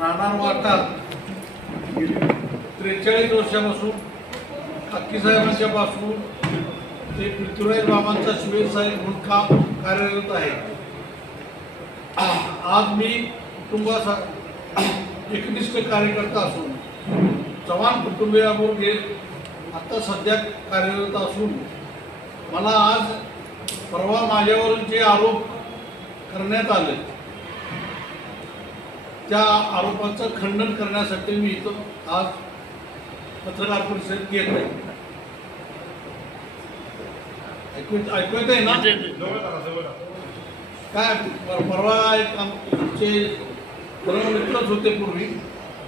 राहणार वाटात 43 वर्षापासून अक्कीसाहेबांच्या पासून ते पृथ्वीराज बाबांचा शिवेर साहेब म्हणून काम कार्यरत आहे। आज मी कुटुंबाचा एकनिष्ठ कार्यकर्ता असून चव्हाण कुटुंबियाबरोबर आता सध्या कार्यरत असून मला आज परवा माझ्यावर जे आरोप करण्यात आले त्या आरोपांचं खंडन करण्यासाठी मी इथं आज पत्रकार परिषद घेत आहे। ऐकू आहे ना? काय परवा एक आमचे मित्रच होते पूर्वी,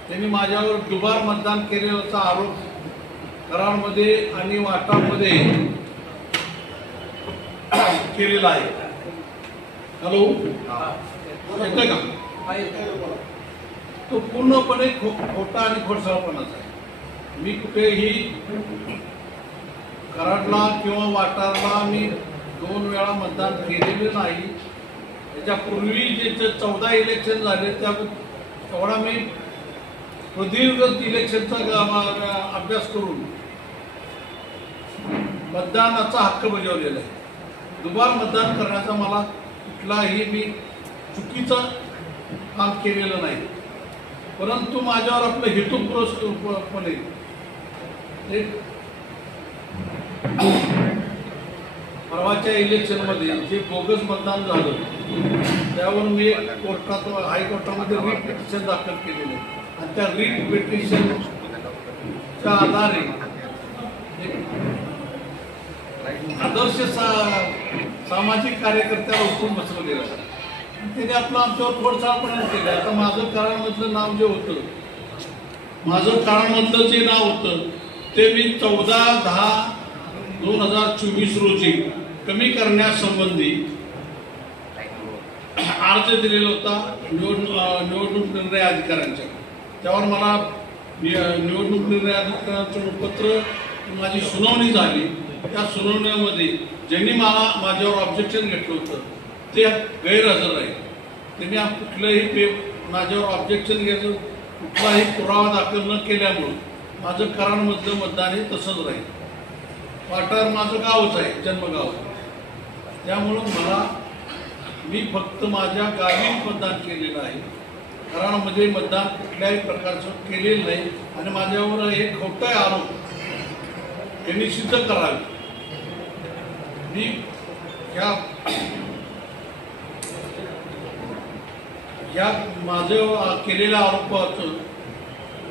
त्यांनी माझ्यावर दुबार मतदान केल्याचा आरोप कराडमध्ये आणि वाटामध्ये केलेला आहे। हॅलो, ऐकतोय का? तो पूर्णपणे खोटा आणि खोडसाळपणाचा आहे। मी कुठेही कराडला किंवा वाटारला मी 2 वेळा मतदान केलेले नाही। त्याच्यापूर्वी जे 14 इलेक्शन झाले तेवढा मी प्रदीर्घ इलेक्शनचा अभ्यास करून मतदानाचा हक्क बजावलेला आहे। दुबार मतदान करण्याचा मला कुठलाही मी चुकीचं काम केलेलं नाही, परंतु माझ्यावर आपलं हेतुपुरस्पणे परवाच्या इलेक्शनमध्ये जे बोगस मतदान झालं त्यावर मी हायकोर्टामध्ये रीट पिटिशन दाखल केलेलं आहे आणि त्या रीट पिटिशनच्या आधारे आदर्श सामाजिक कार्यकर्त्याला उठून बसवलं गेलं। त्याने आपलं आमच्यावर खोडसाळपणा केलं। आता माझं कराडमधलं नाव जे होतं, माझं कराडमधलं जे नाव होतं ते मी 14/10/2024 रोजी कमी करण्यासंबंधी अर्ज दिलेला होता निवडणूक निर्णय अधिकाऱ्यांच्या। त्यावर मला निवडणूक निर्णय अधिकाऱ्यांचं पत्र माझी सुनावणी झाली। त्या सुनावणीमध्ये ज्यांनी माझ्यावर ऑब्जेक्शन घेतलं होतं ते गैरहजर आहे। त्यांनी कुठलंही माझ्यावर ऑब्जेक्शन घ्यायचं कुठलाही पुरावा दाखल न केल्यामुळं माझं कराडमधलं मतदान हे तसंच राहील। वाटार माझं गावच आहे, जन्मगाव। त्यामुळं मी फक्त माझ्या गावी मतदान केलेलं आहे, कराडमध्ये मतदान कुठल्याही प्रकारचं केलेलं नाही आणि माझ्यावर हे खोटा आरोप त्यांनी सिद्ध करावे। मी या माझं केलेल्या आरोपाचं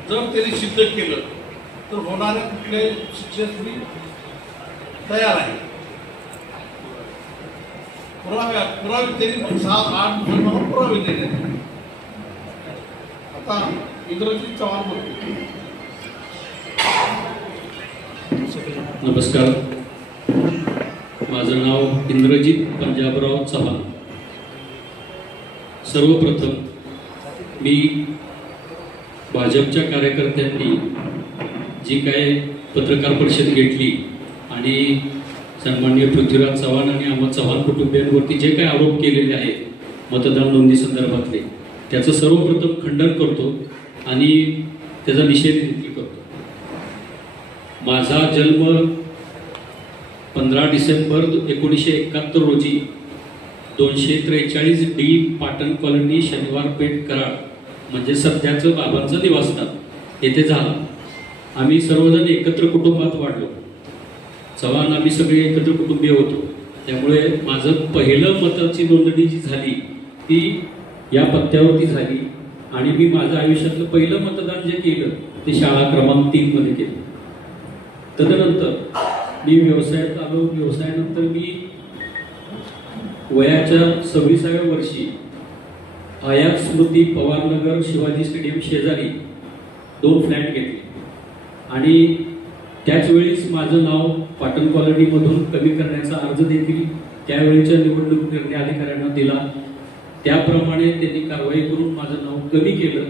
जर त्यांनी सिद्ध केलं तर होणाऱ्या कुठल्याही शिक्षेस मी तयार आहे। पुरावे त्यांनी 7-8 दिवसांना पुरावे दिले। आता इंद्रजीत चव्हाण बोलतो। नमस्कार, माझं नाव इंद्रजीत पंजाबराव चव्हाण। सर्वप्रथम मी भाजपच्या कार्यकर्त्यांनी जी काय पत्रकार परिषद घेतली आणि सन्माननीय पृथ्वीराज चव्हाण आणि अहमद चव्हाण कुटुंबियांवरती जे काही आरोप केलेले आहेत मतदान नोंदणी संदर्भातले, त्याचं सर्वप्रथम खंडन करतो आणि त्याचा निषेध देखील करतो। माझा जन्म 15 डिसेंबर 1971 रोजी 243D पाटण कॉलनी, शनिवार पेठ, कराड म्हणजे सध्याचं बाबांचं निवासस्थान येथे झाला। आम्ही सर्वजण एकत्र कुटुंबात वाढलो। चव्हाण आम्ही सगळे एकत्र कुटुंबीय होतो। त्यामुळे माझं पहिलं मताची नोंदणी जी झाली ती या पत्त्यावरती झाली आणि मी माझं आयुष्यातलं पहिलं मतदान जे केलं ते शाळा क्रमांक 3 मध्ये केलं। तदनंतर मी व्यवसायात आलो। व्यवसायानंतर मी वयाच्या 26व्या वर्षी हयात स्मृती पवारनगर शिवाजी स्टेडियम शेजारी 2 फ्लॅट घेतले आणि त्याच वेळेस माझं नाव पाटण कॉलनीमधून कमी करण्याचा अर्ज देखील त्यावेळेच्या निवडणूक निर्णय अधिकाऱ्यांना दिला। त्याप्रमाणे त्यांनी कारवाई करून माझं नाव कमी केलं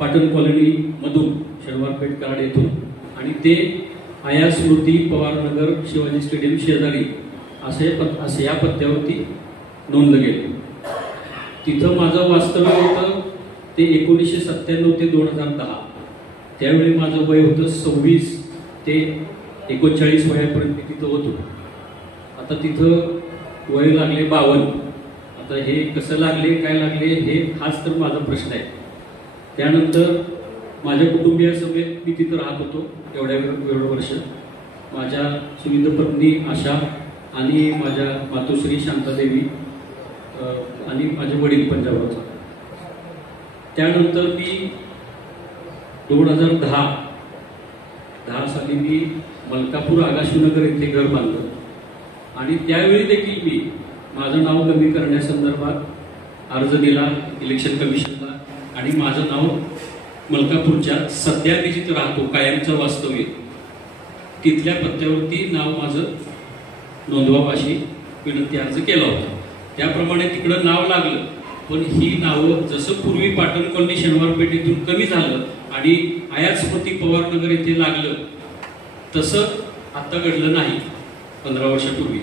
पाटण कॉलनीमधून शनिवार पेठ, कराड येथून आणि ते हयात स्मृती पवारनगर शिवाजी स्टेडियम शेजारी असे या पत्त्यावरती नोंदलं गेलं। तिथं माझं वास्तव्य होतं ते 1997 ते 2010, त्यावेळी माझं वय होतं 26 ते 39 वयापर्यंत तिथं होतो. आता तिथं वय लागले 52. आता हे कसं लागले, काय लागले, हाच तर माझा प्रश्न आहे. त्यानंतर माझ्या कुटुंबियासमेत मी तिथं राहत होतो एवढं वर्ष. माझ्या सुविध पत्नी आशा आणि माझ्या मातोश्री शांतादेवी आणि माझे वडील पंजाबराव. त्यानंतर मी 2010 साली मी मलकापूर आगाशीनगर येथे घर बांधलं आणि त्यावेळी देखील मी माझं नाव कमी करण्यासंदर्भात अर्ज दिला इलेक्शन कमिशनला आणि माझं नाव मलकापूरच्या सध्या मी जिथं राहतो कायमचं वास्तव्य तिथल्या पत्त्यावरती नाव माझं नोंदवावं अशी विनंती अर्ज केला होता. त्याप्रमाणे तिकडं नाव लागलं, पण ही नावं जसं पूर्वी पाटण कॉलनी शनिवार पेठेतून कमी झालं आणि आयात स्मृती पवारनगर येथे लागलं तसं आता घडलं नाही. 15 वर्षापूर्वी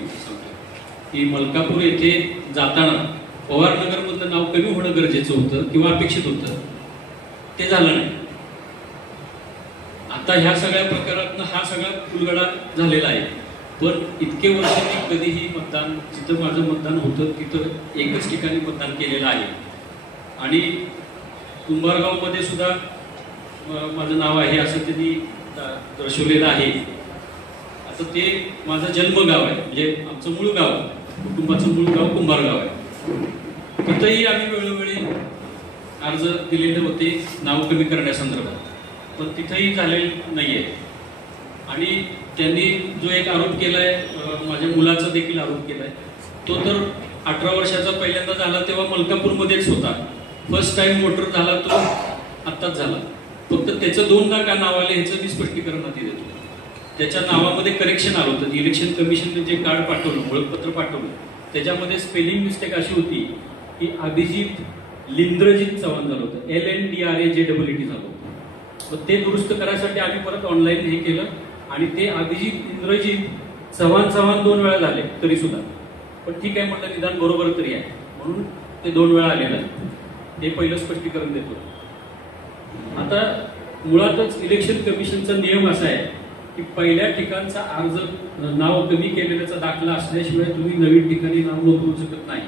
की मलकापूर येथे जाताना पवारनगरमधलं नाव कमी होणं गरजेचं होतं किंवा अपेक्षित होतं, ते झालं नाही. आता ह्या सगळ्या प्रकारातनं हा सगळा फुलगडा झालेला आहे. पण इतके वर्ष मी कधीही मतदान, जिथं माझं मतदान होतं तिथं एकच ठिकाणी मतदान केलेलं आहे आणि कुंभारगावमध्ये सुद्धा माझं नाव आहे असं त्यांनी दर्शवलेलं आहे. आता ते माझं जन्मगाव आहे, म्हणजे आमचं मूळ गाव, कुटुंबाचं मूळ गाव कुंभारगाव आहे. तिथंही आम्ही वेळोवेळी अर्ज दिलेले होते नाव कमी करण्यासंदर्भात, पण तिथंही झालेलं नाही आहे. आणि त्यांनी जो एक आरोप केलाय, माझ्या मुलाचा देखील आरोप केलाय, तो तर 18 वर्षाचा पहिल्यांदा झाला तेव्हा मलकापूरमध्येच होता. फर्स्ट टाइम वोटर झाला तो आत्ताच झाला. फक्त त्याचं 2दा का नाव आले ह्याचं मी स्पष्टीकरण आधी देतो. त्याच्या नावामध्ये करेक्शन आलं होतं. इलेक्शन कमिशनने जे कार्ड पाठवलं, ओळखपत्र पाठवलं, त्याच्यामध्ये स्पेलिंग मिस्टेक अशी होती की अभिजित लिंद्रजित चव्हाण झालं होतं, LNDRAJEET झालं होतं. मग ते दुरुस्त करायसाठी आम्ही परत ऑनलाईन हे केलं आणि ते अभिजित इंद्रजित चव्हाण 2 वेळा झाले तरी सुद्धा. पण ठीक आहे म्हटलं, निदान बरोबर तरी आहे म्हणून ते 2 वेळा आलेलं आहे. ते पहिलं स्पष्टीकरण देतो. आता मुळातच इलेक्शन कमिशनचा नियम असा आहे की पहिल्या ठिकाणचा अर्ज नाव कमी केलेल्याचा दाखला असल्याशिवाय तुम्ही नवीन ठिकाणी नाव नोंदवू शकत नाही.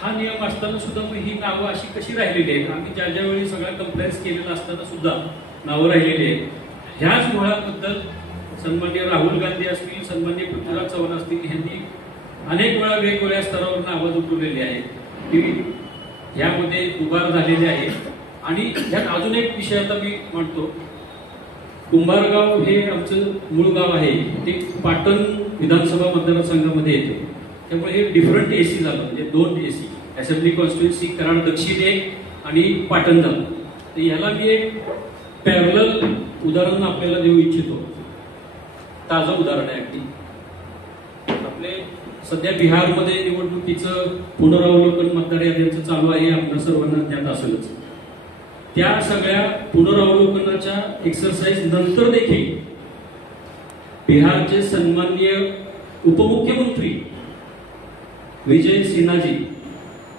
हा नियम असताना सुद्धा मग ही नावं अशी कशी राहिलेली आहेत? आम्ही ज्या वेळी सगळा कंप्लेंट्स केलेला असताना सुद्धा नावं राहिलेली आहेत. ह्याच मुळाबद्दल सन्माननीय राहुल गांधी असतील, सन्माननीय पृथ्वीराज चव्हाण असतील, यांनी अनेक वेळा वेगवेगळ्या स्तरावर आवाज उठवलेले आहेत की ह्यामध्ये उभार झालेले आहेत. आणि ह्यात अजून एक विषय आता मी म्हणतो, कुंभारगाव हे आमचं मूळ गाव आहे, ते पाटण विधानसभा मतदारसंघामध्ये येते. त्यामुळे हे डिफरंट AC झालं, म्हणजे 2 AC असेंब्ली कॉन्स्टिट्युन्सी, कराड दक्षिण एक आणि पाटण झालं. तर ह्याला मी एक पॅरलल उदाहरण आपल्याला देऊ इच्छितो. ताजं उदाहरण आहे अगदी. आपले सध्या बिहारमध्ये निवडणुकीचं पुनरावलोकन मतदार याद्यांचं चालू आहे, आपल्या सर्वांना ज्ञात असेलच. त्या सगळ्या पुनरावलोकनाच्या एक्सरसाइज नंतर देखील बिहारचे सन्माननीय उपमुख्यमंत्री विजय सिन्हाजी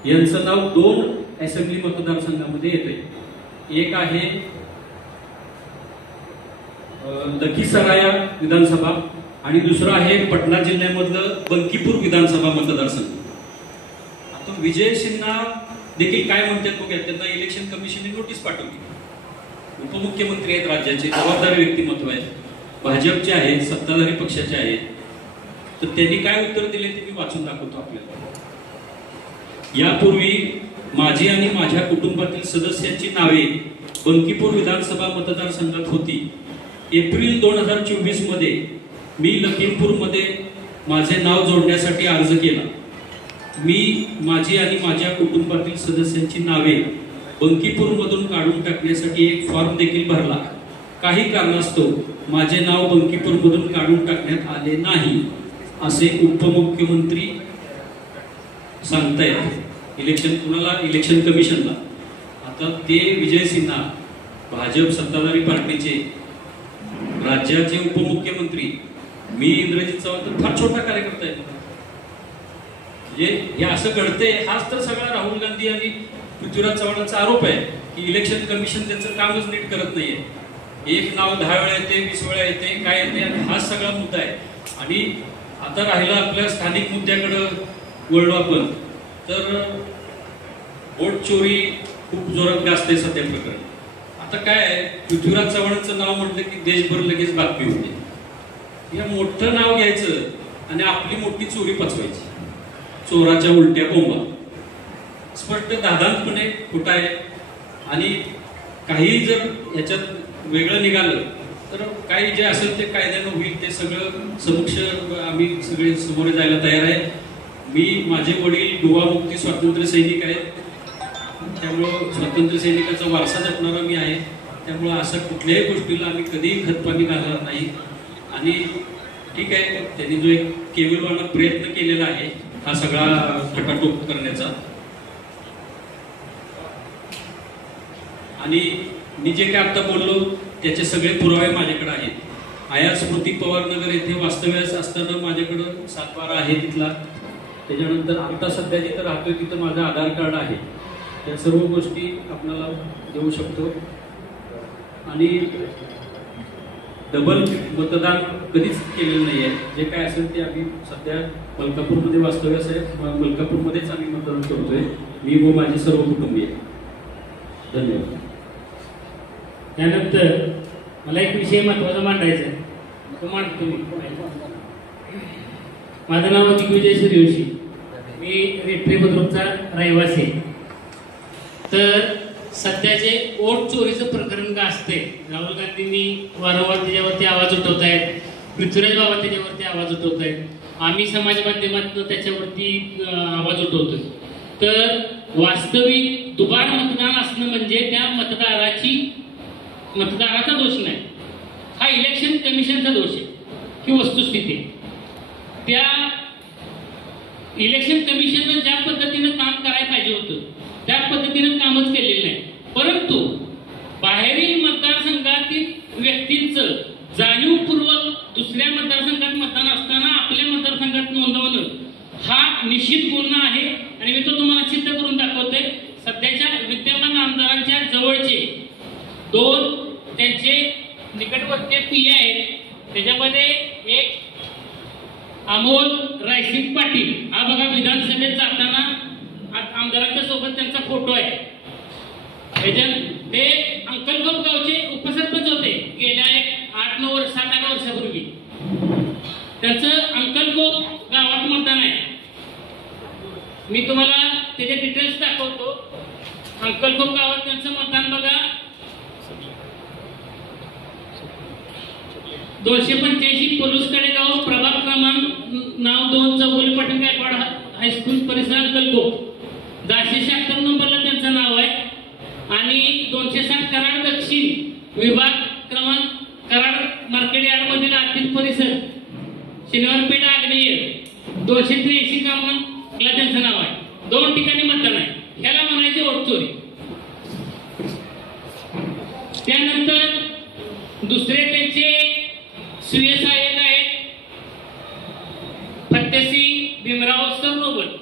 यांचं नाव 2 असेंब्ली मतदारसंघामध्ये येते. एक आहे लखीसराया विधानसभा आणि दुसरं आहे पटना जिल्ह्यामधलं बंकीपूर विधानसभा मतदारसंघ. आता विजय सिन्हा देखील काय म्हणतात बघा, त्यांना इलेक्शन कमिशनने नोटीस पाठवली. उपमुख्यमंत्री आहेत, राज्याचे जबाबदार व्यक्तिमत्व आहेत, भाजपचे आहेत, सत्ताधारी पक्षाचे आहेत. तर त्यांनी काय उत्तर दिले ते मी वाचून दाखवतो आपल्याला. यापूर्वी माझी आणि माझ्या कुटुंबातील सदस्यांची नावे बंकीपूर विधानसभा मतदारसंघात होती. एप्रिल 2024 मध्ये मी लखीमपूरमध्ये माझे नाव जोडण्यासाठी अर्ज केला. मी माझी आणि माझ्या कुटुंबातील सदस्यांची नावे बंकीपूरमधून काढून टाकण्यासाठी एक फॉर्म देखील भरला. काही कारणास्तव माझे नाव बंकीपूरमधून काढून टाकण्यात आले नाही असे उपमुख्यमंत्री सांगतायत इलेक्शन कमिशनला. आता ते विजय सिन्हा भाजप सत्ताधारी पार्टीचे राज्याचे उपमुख्यमंत्री, मी इंद्रजित चव्हाण तर फार छोटा कार्यकर्ता आहे. हे असं घडते, हाच तर सगळा राहुल गांधी आणि पृथ्वीराज चव्हाणांचा आरोप आहे की इलेक्शन कमिशन त्यांचं कामच नीट करत नाहीये. एक नाव 10 वेळा येते, 20 वेळा येते, काय येते, आणि हाच सगळा मुद्दा आहे. आणि आता राहिला आपल्या स्थानिक मुद्द्याकडे वळलो आपण, तर वोट चोरी खूप जोरात गाजते सध्या प्रकरण. आता काय आहे, पृथ्वीराज चव्हाणांचं नाव म्हटलं की देशभर लगेच बातमी होते. या मोठं नाव घ्यायचं आणि आपली मोठी चोरी पचवायची. चोराच्या उलट्या बोंबा स्पष्ट दादांतपणे खोटा आहे. आणि काही जर ह्याच्यात वेगळं निघालं तर काही जे असेल ते कायद्यानं होईल, ते सगळं समक्ष आम्ही सगळे समोर जायला तयार आहे. मी, माझे वडील दुवामुक्ती स्वातंत्र्य सैनिक आहेत, त्यामुळं स्वातंत्र्य सैनिकाचा वारसा जपणारा मी आहे. त्यामुळं असं कुठल्याही गोष्टीला आम्ही कधीही खतपाणी घालणार नाही. आणि ठीक आहे, त्यांनी जो एक केविलवाणा प्रयत्न केलेला आहे हा सगळा खटाटोप करण्याचा, आणि मी जे काय आता बोललो त्याचे सगळे पुरावे माझ्याकडे आहेत. आया स्मृती पवार नगर येथे वास्तव्यास असताना माझ्याकडं सातबारा आहे तिथला. त्याच्यानंतर आता सध्या जिथं राहतोय तिथं माझं आधार कार्ड आहे. त्या सर्व गोष्टी आपल्याला देऊ शकतो. आणि डबल मतदान कधीच केलेलं नाही आहे. जे काय असेल ते आम्ही सध्या मलकापूरमध्ये वास्तव्यास आहे, मलकापूरमध्येच आम्ही मतदान करतोय, मी व माझे सर्व कुटुंबीय. धन्यवाद. त्यानंतर मला एक विषय महत्त्वाचा मांडायचा आहे, तो मांडतो मी. माझं नाव दिग्विजय सूर्यवंशी, मी रेट्रे बुद्रुकचा रहिवासी. तर सध्या जे वोट चोरीचं प्रकरण गाजते, राहुल गांधींनी वारंवार त्याच्यावरती आवाज उठवत आहेत, पृथ्वीराज बाबा त्याच्यावरती आवाज उठवत आहेत, आम्ही समाज माध्यमातून त्याच्यावरती आवाज उठवतोय. तर वास्तविक दुबार मतदान असणं म्हणजे त्या मतदाराचा दोष नाही, हा इलेक्शन कमिशनचा दोष आहे, ही वस्तुस्थिती. त्या इलेक्शन कमिशननं ज्या पद्धतीनं काम करायला पाहिजे होतं त्या पद्धतीनं कामच केलेलं नाही. परंतु बाहेरील मतदारसंघातील व्यक्तींचं जाणीवपूर्वक दुसऱ्या मतदारसंघात मतदान असताना आपल्या मतदारसंघात नोंदवणं हा निश्चित गुन्हा आहे. आणि मी तो तुम्हाला सिद्ध करून दाखवतोय. सध्याच्या विद्यमान आमदारांच्या जवळचे 2 त्यांचे निकटवर्तीय पीए आहेत. त्याच्यामध्ये एक अमोल रायसिंग पाटील, हा बघा विधानसभेत जाताना आमदारांच्या सोबत त्यांचा फोटो आहे. ते अंकलगाव गावचे उपसरपंच होते गेल्या 8-9 वर्ष 7-8 वर्षापूर्वी. त्यांचं अंकलगाव गावात मतदान आहे. मी तुम्हाला त्याचे डिटेल्स दाखवतो. अंकलगाव गावात त्यांचं मतदान बघा, 285 पोलूसकडे गाव, प्रभाग क्रमांक नाव 2, चौगुले पाटील गायकवाड हायस्कूल परिसर, अंकलगाव. 1076 नंबरला त्यांचं नाव आहे. आणि 260 कराड दक्षिण विभाग क्रमांक, कराड मार्केट यार्ड मधील आर्थिक परिसर, शनिवारपेठ आग्नेय, 283 क्रमांकला त्यांचं नाव आहे. 2 ठिकाणी मतदान आहे. ह्याला म्हणायचे वोट चोरी. त्यानंतर दुसरे त्यांचे स्वीय सहाय्यक आहेत फतेसिंग भीमराव सरनोबत.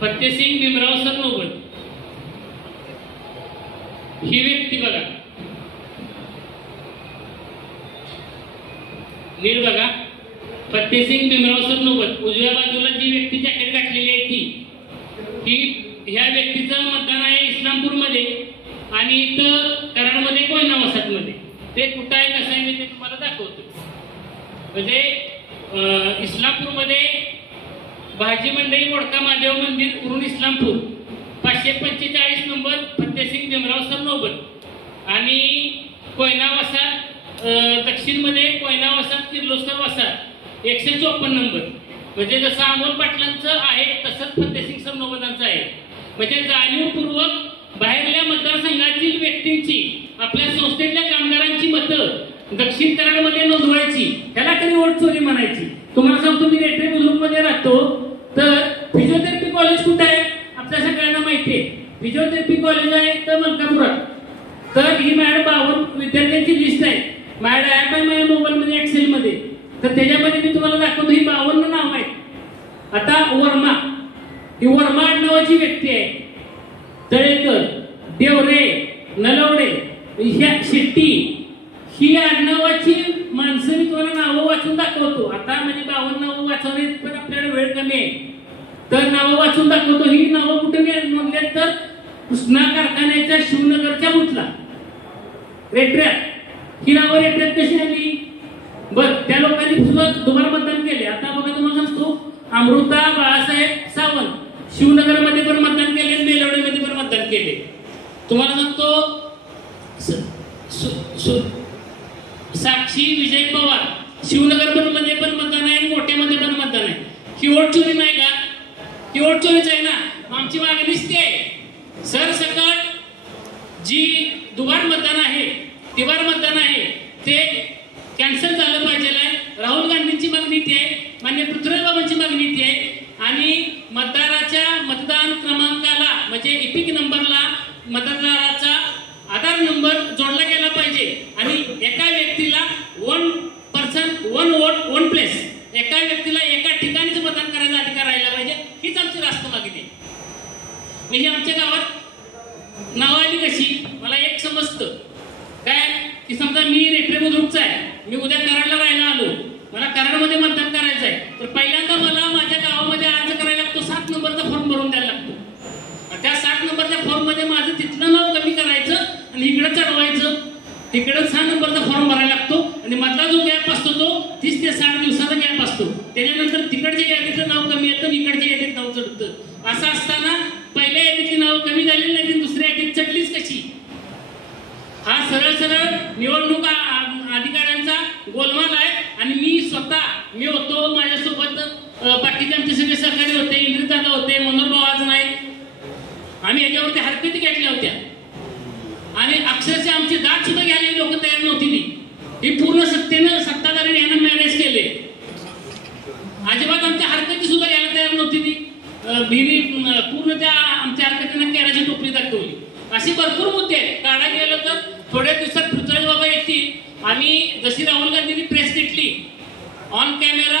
फतेसिंग भीमराव सरनोबत ही व्यक्ती बघा, नीट बघा, फतेसिंग भीमराव सरनोबत. उजव्या बाजूला जी व्यक्ती जॅकेट घातलेली आहे ती ह्या व्यक्तीचं मतदान आहे इस्लामपूरमध्ये आणि इथं कराडमध्ये कोयना वसाहतमध्ये. ते कुठं आहे कसं आहे मी ते तुम्हाला दाखवतो. म्हणजे इस्लामपूरमध्ये भाजी मंडई मोडका महादेव मंदिर उरून इस्लामपूर, 545 नंबर फतेसिंग भीमराव सरनोबत. आणि कोयना वसाहत दक्षिणमध्ये कोयना वसाहत किर्लोस्कर वसाहत 154 नंबर. म्हणजे जसं अमोल पाटलांचं आहे तसंच फतेसिंग सरनोबतांचं आहे. म्हणजे जाणीवपूर्वक बाहेरल्या मतदारसंघातील व्यक्तींची, आपल्या संस्थेतल्या कामगारांची मतं दक्षिण कराडमध्ये नोंदवायची, त्याला कधी वोट चोरी म्हणायची. तुम्हाला सांगतो, मी रेट्रे बुद्रुकमध्ये राहतो, तर फिजिओथेरपी कॉलेज कुठं आहे आपल्या सगळ्यांना माहिती आहे. फिजिओथेरपी कॉलेज आहे तर मलकापुरात. तर ही माझ्या 52 विद्यार्थ्यांची लिस्ट आहे. माझ्या ॲप आहे माझ्या मोबाईलमध्ये, एक्सेलमध्ये. तर त्याच्यामध्ये मी तुम्हाला दाखवतो, ही 52 नाव आहेत. आता वर्मा ही वर्मा आडनावाची व्यक्ती आहे. तळेकर, देवरे, नलवडे, ह्या शेट्टी ही आडनावाची माणसं मी तुम्हाला नावं वाचून दाखवतो. आता म्हणजे 52 नावं वाचवणे पण आपल्याला वेळ कमी आहे, तर नावं वाचून दाखवतो. ही नावं कुठे नोंदले तर कृष्णा कारखान्याच्या शिवनगरच्या बुथला रेट्र्यात. ही नावं रेट्र्यात कशी आली? बर, त्या लोकांनी सुद्धा दुबार मतदान केले. आता बघा तुम्हाला सांगतो, अमृता बाळासाहेब सावंत शिवनगरमध्ये पण मतदान केले, बेलवडीमध्ये पण मतदान केले. तुम्हाला सांगतो साक्षी विजय पवार शिवनगर मध्ये पण मतदान आहे आणि मोठ्यामध्ये पण मतदान आहे. ही वोट चोरी नाही का? ही वोट चोरीच आहे ना. आमची मागणीच ती आहे, सरसकट जी दुबार मतदान आहे, तिबार मतदान आहे ते कॅन्सल झालं पाहिजे. राहुल गांधींची मागणी ती आहे, मान्य पृथ्वीराज बाबांची मागणी ती आहे. आणि मतदाराच्या मतदान क्रमांकाला म्हणजे इपिक नंबरला मतदाराचा आधार नंबर जोडला गेला पाहिजे. आणि एका व्यक्तीला 1 पर्सन 1 वोट 1 प्लेस, एका व्यक्तीला एका ठिकाणीच मतदान करायचा अधिकार राहिला पाहिजे. हीच आमची रास्त मागणी आहे. म्हणजे आमच्या गावात नाव आली कशी मला एक समजतं काय की समजा मी रेट्रे बुद्रुकचा आहे, मी उद्या कराडला राहायला आलो, मला कराडमध्ये मतदान करायचं आहे, तर पहिल्यांदा मला माझ्या गावामध्ये अर्ज करायला लागतो, 7 नंबरचा फॉर्म भरून द्यायला लागतो. त्या 7 नंबरच्या फॉर्म मध्ये माझं तिथलं नाव कमी करायचं आणि इकडं चढवायचं, इकडं 6 नंबरचा फॉर्म भरायला लागतो. आणि मधला जो गॅप असतो तो 30 ते 60 दिवसाचा गॅप असतो. त्याच्यानंतर तिकडच्या यादीचं नाव कमी येतं, इकडच्या यादीत नाव चढतं. असं असताना पहिल्या यादीतली नाव कमी झालेली नाही, दुसऱ्या यादीत चढलीच कशी? हा सरळ सरळ निवडणूक अधिकाऱ्यांचा गोलमाल आहे. आणि मी होतो, माझ्यासोबत बाकीचे आमचे सगळे सहकारी होते, इंद्रित दादा होते, मनोहर भाऊ आज नाही, आम्ही याच्यावरती हरकती घेतल्या होत्या. आणि अक्षरशः आमची दाद सुद्धा घ्यायला लोक तयार नव्हती. ही पूर्ण सत्ताधारी यानं मॅनेज केले. अजिबात आमच्या हरकती सुद्धा घ्यायला तयार नव्हती. पूर्ण त्या आमच्या हरकतींना केराची टोपली दाखवली. अशी भरपूर मुद्दे आहेत. काढा गेलं तर थोड्या दिवसात पृथ्वीराज बाबा येतील. आम्ही जशी राहुल गांधींनी प्रेस घेतली ऑन कॅमेरा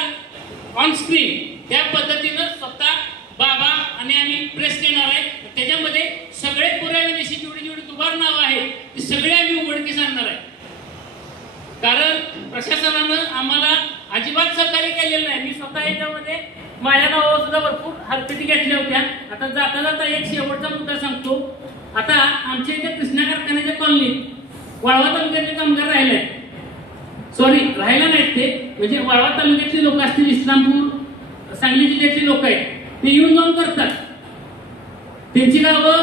ऑन स्क्रीन, त्या पद्धतीनं स्वतः बाबा आणि आम्ही प्रेस घेणार आहे. त्याच्यामध्ये सगळे पुराव्यानिशी जेवढी दुबार नाव आहे ती सगळे आम्ही उघडकीस आणणार आहे. कारण प्रशासनानं आम्हाला अजिबात सहकार्य केलेलं नाही. मी स्वतः याच्यामध्ये माझ्या नावावर सुद्धा भरपूर हरकती घेतल्या होत्या. आता जाता जाता एक शेवटचा मुद्दा सांगतो. आता आमच्या इथे कृष्णा कारखान्याच्या कॉलनीत वाळवा तालुक्यातले कामगार राहिले, राहायला नाहीत ते, म्हणजे वाळवा तालुक्यातले लोक असतील, इस्लामपूर सांगली जिल्ह्यातले लोक आहेत, ते येऊन जाऊन करतात. त्यांची नावं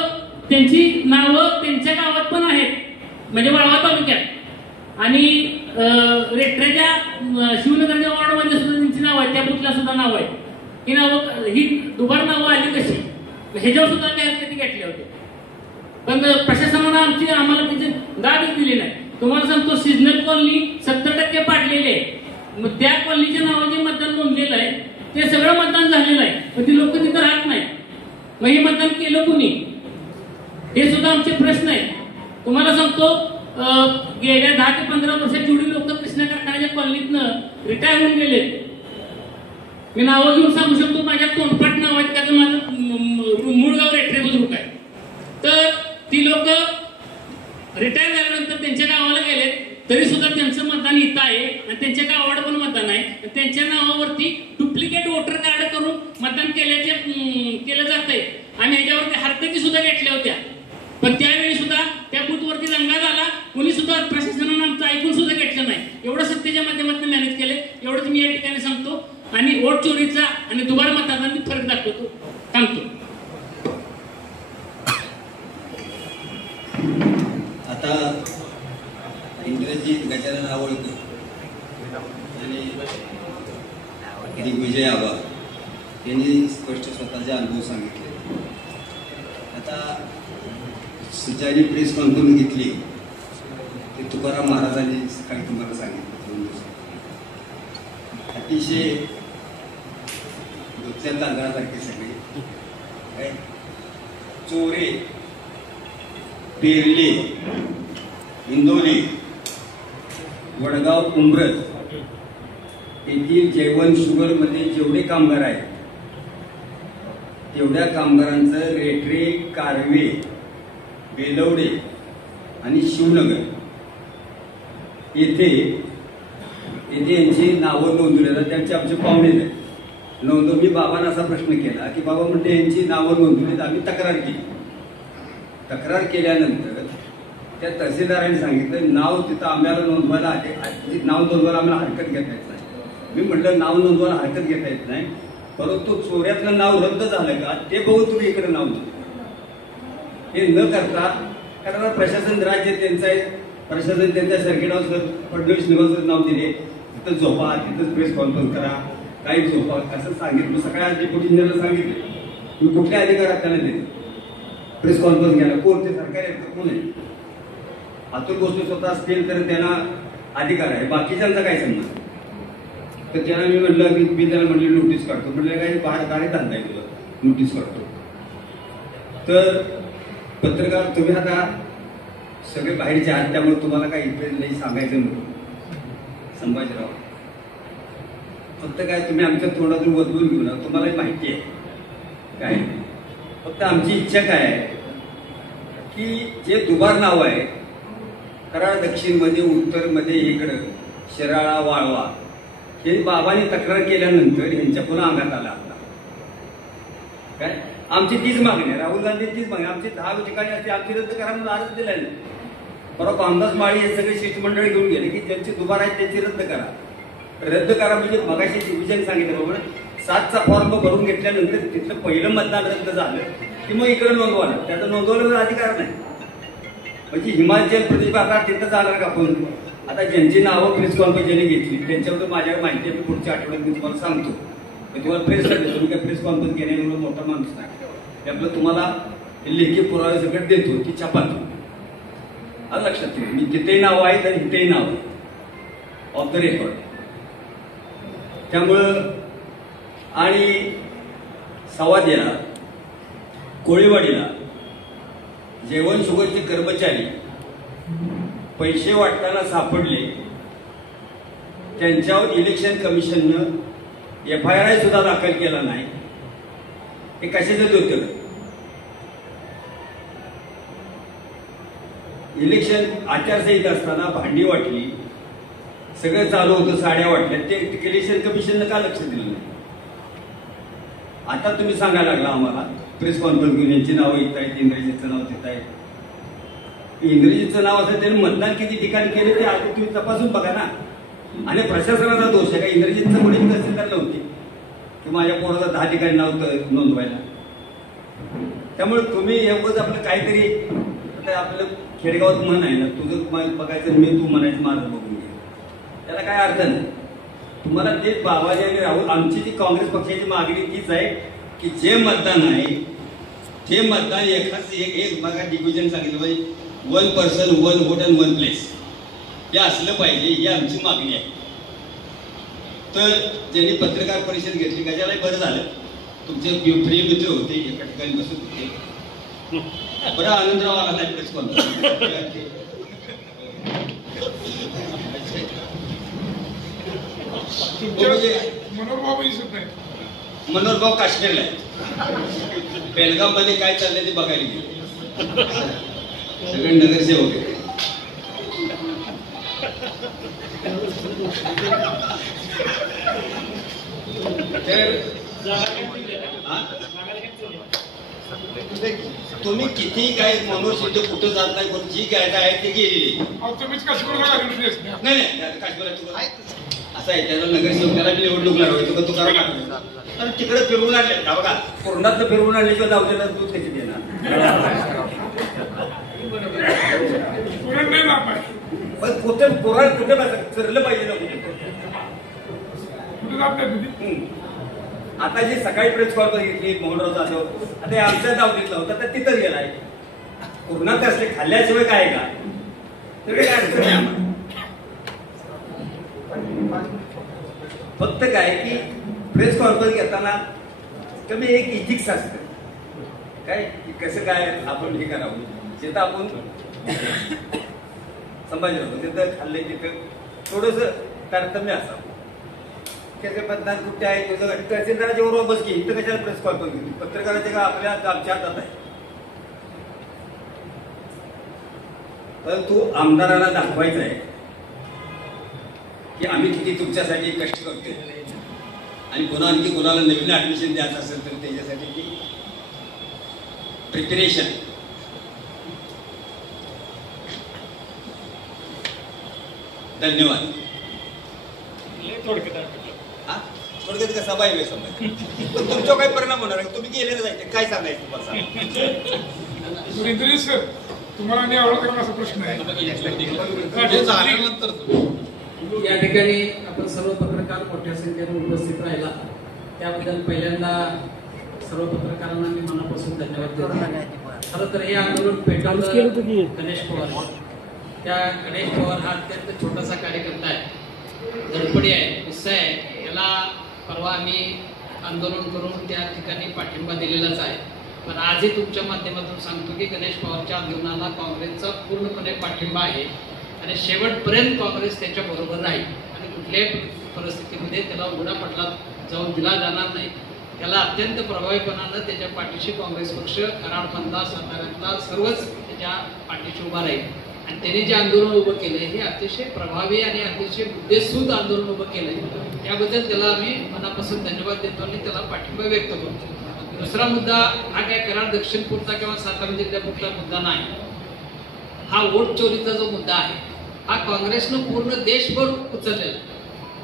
त्यांच्या गावात पण आहेत, म्हणजे वाळवा तालुक्यात. आणि रेट्रेच्या शिवनगरच्या वॉर्डमध्ये सुद्धा त्यांची नाव आहे, त्या बुथला सुद्धा नाव आहे. ही दुबार नावं आली कशी? ह्याच्यावर सुद्धा त्या हरकती घेतल्या होत्या. पण प्रशासनानं आम्हाला त्याची दादच दिली नाही. तुम्हाला सांगतो, सिजनल कॉलनी 70% पाडलेली आहे. मग त्या कॉलनीच्या नावाचे मतदान नोंदलेलं आहे, ते सगळं मतदान झालेलं आहे, पण ती लोक तिथं राहत नाही. मग हे मतदान केलं कुणी? हे सुद्धा आमचे प्रश्न आहेत. तुम्हाला सांगतो, गेल्या 10 ते 15 वर्षात जेवढी लोक कृष्णा कारखान्याच्या कॉलनीतनं रिटायर होऊन गेले, मी नावं घेऊन सांगू शकतो. माझ्या तोंडपाठ नाव आहेत, का माझं मूळ गाव रेट्रे बुद्रुक आहे. तर ती लोक रिटायर झाल्यानंतर त्यांच्या गावाला गेलेत, तरी सुद्धा त्यांचं मतदान इथं आहे आणि त्यांच्या गावावर पण मतदान आहे. त्यांच्या नावावरती डुप्लिकेट वोटर कार्ड करून मतदान केलं जात आहे. आम्ही ह्याच्यावरती हरकती सुद्धा घेतल्या होत्या, पण त्यावेळी सुद्धा त्या बूथवरती दंगा झाला. कोणी सुद्धा प्रशासनानं आमचं ऐकून सुद्धा घेतलं नाही. एवढं सत्तेच्या माध्यमातून मॅनेज केलं. एवढंच मी या ठिकाणी सांगतो. आणि वोट चोरीचा आणि दुबार मतदानात मी फरक दाखवतो, सांगतो. आता इंद्रजित गजानन आवळकर आणि दिग्विजय आबा यांनी स्पष्ट स्वतःचे अनुभव सांगितले. आता ज्यांनी प्रेस कॉन्फरन्स घेतली ते तुकाराम महाराजांनी सकाळी तुम्हाला सांगितलं. अतिशय दुसऱ्या तांदळासारखे सगळे काय चोरे, पेरले, इंदोली, वडगाव, उंब्रज येथील जैवन शुगरमध्ये जेवढे कामगार आहेत एवढ्या कामगारांचं रेटरे, कारवे, बेलवडे आणि शिवनगर येथे यांची नावं नोंदवली, त्यांचे आमचे पाहुणे आहेत नोंदवून. मी बाबांना असा प्रश्न केला की बाबा म्हणते यांची नावं नोंदवली. आम्ही तक्रार केली. तक्रार केल्यानंतर त्या तहसीलदारांनी सांगितलं नाव तिथं आम्हाला नोंदवायला नाव नोंदवायला आम्हाला हरकत घेता येत नाही. मी म्हटलं नाव नोंदवायला हरकत घेता येत नाही, परंतु चोऱ्यातलं नाव रद्द झालं का ते बघू तुम्ही इकडे नाव नोंदवा. हे न करता, कारण प्रशासन राज्य त्यांचं आहे, प्रशासन त्यांच्या सर्किटावर फडणवीस निवासाचं नाव दिले, तिथं झोपा, तिथंच प्रेस कॉन्फरन्स करा, काही झोपा असं सांगितलं. सगळ्या डेप्युटी इंजिनियरला सांगितलं. तुम्ही कुठल्या अधिकारात त्याला दिले प्रेस कॉन्फरन्स घ्यायला? कोण ते सरकार आहे का? कोण आहे? आतून गोष्टी स्वतः असतील तर त्यांना अधिकार आहे, बाकीच्यांचा काय संबंध? तर त्यांना मी म्हटलं की मी त्याला म्हटलं नोटीस काढतो. म्हटलं काही बाहेर धंदा आहे तुला, नोटीस काढतो. तर पत्रकार तुम्ही आता सगळे बाहेरचे आहात, त्यामुळे तुम्हाला काही इकडे नाही सांगायचं म्हणून संभाजीराव, फक्त काय तुम्ही आमच्या तोंडातून वदवून घेऊ ना, तुम्हालाही माहिती आहे काय. फक्त आमची इच्छा काय आहे की जे दुबार नाव आहे कराड दक्षिणमध्ये, उत्तरमध्ये, इकडं शिराळा, वाळवा, हे बाबांनी तक्रार केल्यानंतर यांच्या पुन्हा अंगात आला. आता काय आमची तीच मागणी आहे, राहुल गांधी तीच मागणी. आमची 10 ठिकाणी असते, आमची रद्द करा म्हणून अर्ज दिला नाही. परवा कामदास माळी हे सगळे शिष्टमंडळ घेऊन गेले की ज्यांची दुबार आहेत त्यांची रद्द करा. रद्द करा म्हणजे मगाशी डिव्हिजन सांगितलं बरोबर, 7चा फॉर्म भरून घेतल्यानंतर तिथलं पहिलं मतदान रद्द झालं की मग इकडे नोंदवायला, त्याचा नोंदवण्याचा अधिकार नाही. म्हणजे हिमाचल प्रदेश भागात तिथं जाणार का आपण? आता ज्यांची नावं प्रेस कॉन्फरन्स ज्यांनी घेतली त्यांच्याबद्दल माझ्याकडे माहिती आहे, मी पुढच्या आठवड्यात मी तुम्हाला सांगतो. मी तुम्हाला प्रेस करतो, तुम्ही काय प्रेस कॉन्फरन्स घेण्यामुळे मोठा माणूस नाही. त्यामुळे तुम्हाला लेखी पुरावे सगळं देतो की छापातो. आज लक्षात ठेवा, मी तिथेही नाव आहे आणि इथेही नाव आहे ऑफ द रेकॉर्ड. त्यामुळं आणि सवाद्याला, कोळीवाडीला जेवण सुगरचे कर्मचारी पैसे वाटताना सापडले, त्यांच्यावर इलेक्शन कमिशननं FIR सुद्धा दाखल केला नाही. हे कशाचं होतं? इलेक्शन आचारसंहिता असताना भांडी वाटली, सगळं चालू होतं, साड्या वाटल्या, ते इलेक्शन कमिशननं का लक्ष दिलं नाही? आता तुम्ही सांगायला लागला आम्हाला प्रेस कॉन्फरन्स घेऊन यांची नावं येत आहेत, इंद्रजितचं नाव देत आहे. इंद्रजितचं नाव असेल त्यांनी मतदान किती ठिकाणी केले ते आता तुम्ही तपासून बघा ना. आणि प्रशासनाचा दोष आहे का? इंद्रजितचं कोणी तहसीलदार नव्हते की माझ्या पोराला 10 ठिकाणी नाव नोंदवायला. त्यामुळे तुम्ही एवढंच आपलं काहीतरी, आता आपलं खेडेगावात म्हण आहे ना, तुझं बघायचं मी तू म्हणायचं माझं बघून घे, त्याला काय अर्थ नाही. तुम्हाला ते बाबाजी आणि राहुल, आमची जी काँग्रेस पक्षाची मागणी तीच आहे की जे मतदान आहे ते मतदान एक बघा डिव्हिजन सांगितलं पाहिजे, 1 पर्सन 1 वोट अँड 1 प्लेस हे असलं पाहिजे, ही आमची मागणी आहे. तर ज्यांनी पत्रकार परिषद घेतली कशालाही बरं झालं, तुमचे प्रिय मित्र होते, एका ठिकाणी बसत होते, बरं आनंदराव आला नाही प्रेस कॉन्फरन्स. मनोहरभाऊ काश्मीरला आहे, बेलगाव मध्ये काय चाललंय ते बघायला गेले, सगळे नगरसेवक आहे. तुम्ही किती काय मनुष्य कुठं जात नाही, पण जी काय आहे ते गेलेली नाही. काश्मीरात असं आहे, त्याला नगरसेवक त्याला निवडणूक लढवायची का? तू करा तिकडे फिरवून आणले बघा, पूर्णात फिरवून आणल्याशिवाय लावलेला दूध कशी देणार? पण कुठे पुराण कुठे फिरलं पाहिजे ना कुठे. आता जी सकाळी प्रेस कॉन्फरन्स घेतली मोहनराव जाधव, आता आमच्या दावणीतला होता तर तिथंच गेलाय. पूर्णात असले खाल्ल्याशिवाय काय का तरी काय अडचण नाही आम्हाला. फक्त काय की प्रेस कॉन्फरन्स घेताना कमी एक इथिक्स असतं काय, कसं काय आपण हे करावं. जिथं आपण संभाजी तिथं खाल्ले तिथं थोडंसं तारतम्य असावं. त्याचे मतदान कुठे आहे तहसीलदाराच्या बरोबर बस की इथं कशाला प्रेस कॉन्फरन्स घेतली पत्रकाराचे का आपल्या आमच्या हातात आहे परंतु आमदाराला दाखवायचं आहे की आम्ही किती तुमच्यासाठी कष्ट करतोय आणि पुन्हा आणखी कोणाला नवीन ऍडमिशन द्यायचं असेल तर त्याच्यासाठी ती प्रिपरेशन धन्यवाद थोडक्यात कसा बाय समज तुमचा काही परिणाम होणार आहे तुम्ही गेलेलं जायचे काय सांगायचं तुम्हाला सर तुम्हाला नाही आवडत असा प्रश्न आहे झाल्यानंतर या ठिकाणी आपण सर्व पत्रकार मोठ्या संख्येने उपस्थित राहिला त्याबद्दल पहिल्यांदा सर्व पत्रकारांना मी मनापासून धन्यवाद देतो खरं तर हे आंदोलन पेटवलं गणेश पवार त्या गणेश पवार हा अत्यंत छोटासा कार्यकर्ता आहे धडपडी आहे उत्साह आहे याला परवा आम्ही आंदोलन करून त्या ठिकाणी पाठिंबा दिलेलाच आहे पण आजही तुमच्या माध्यमातून सांगतो की गणेश पवारच्या आंदोलनाला काँग्रेसचा पूर्णपणे पाठिंबा आहे आणि शेवटपर्यंत काँग्रेस त्याच्या बरोबर राहील आणि कुठल्याही परिस्थितीमध्ये त्याला उघडा पडला जाऊन दिला जाणार नाही त्याला अत्यंत प्रभावीपणानं त्याच्या पाठीशी काँग्रेस पक्ष कराडमधला साताऱ्यातला सर्वच त्याच्या पाठीशी उभा राहील आणि त्यांनी जे आंदोलन उभं केलंय हे अतिशय प्रभावी आणि अतिशय मुद्देसूद आंदोलन उभं केलंय त्याबद्दल त्याला आम्ही मनापासून धन्यवाद देतो आणि त्याला पाठिंबा व्यक्त करतो दुसरा मुद्दा हा काय कराड दक्षिणपूरचा किंवा सातारा जिल्ह्यापुरता मुद्दा नाही हा वोट चोरीचा जो मुद्दा आहे हा काँग्रेसनं पूर्ण देशभर उचललेला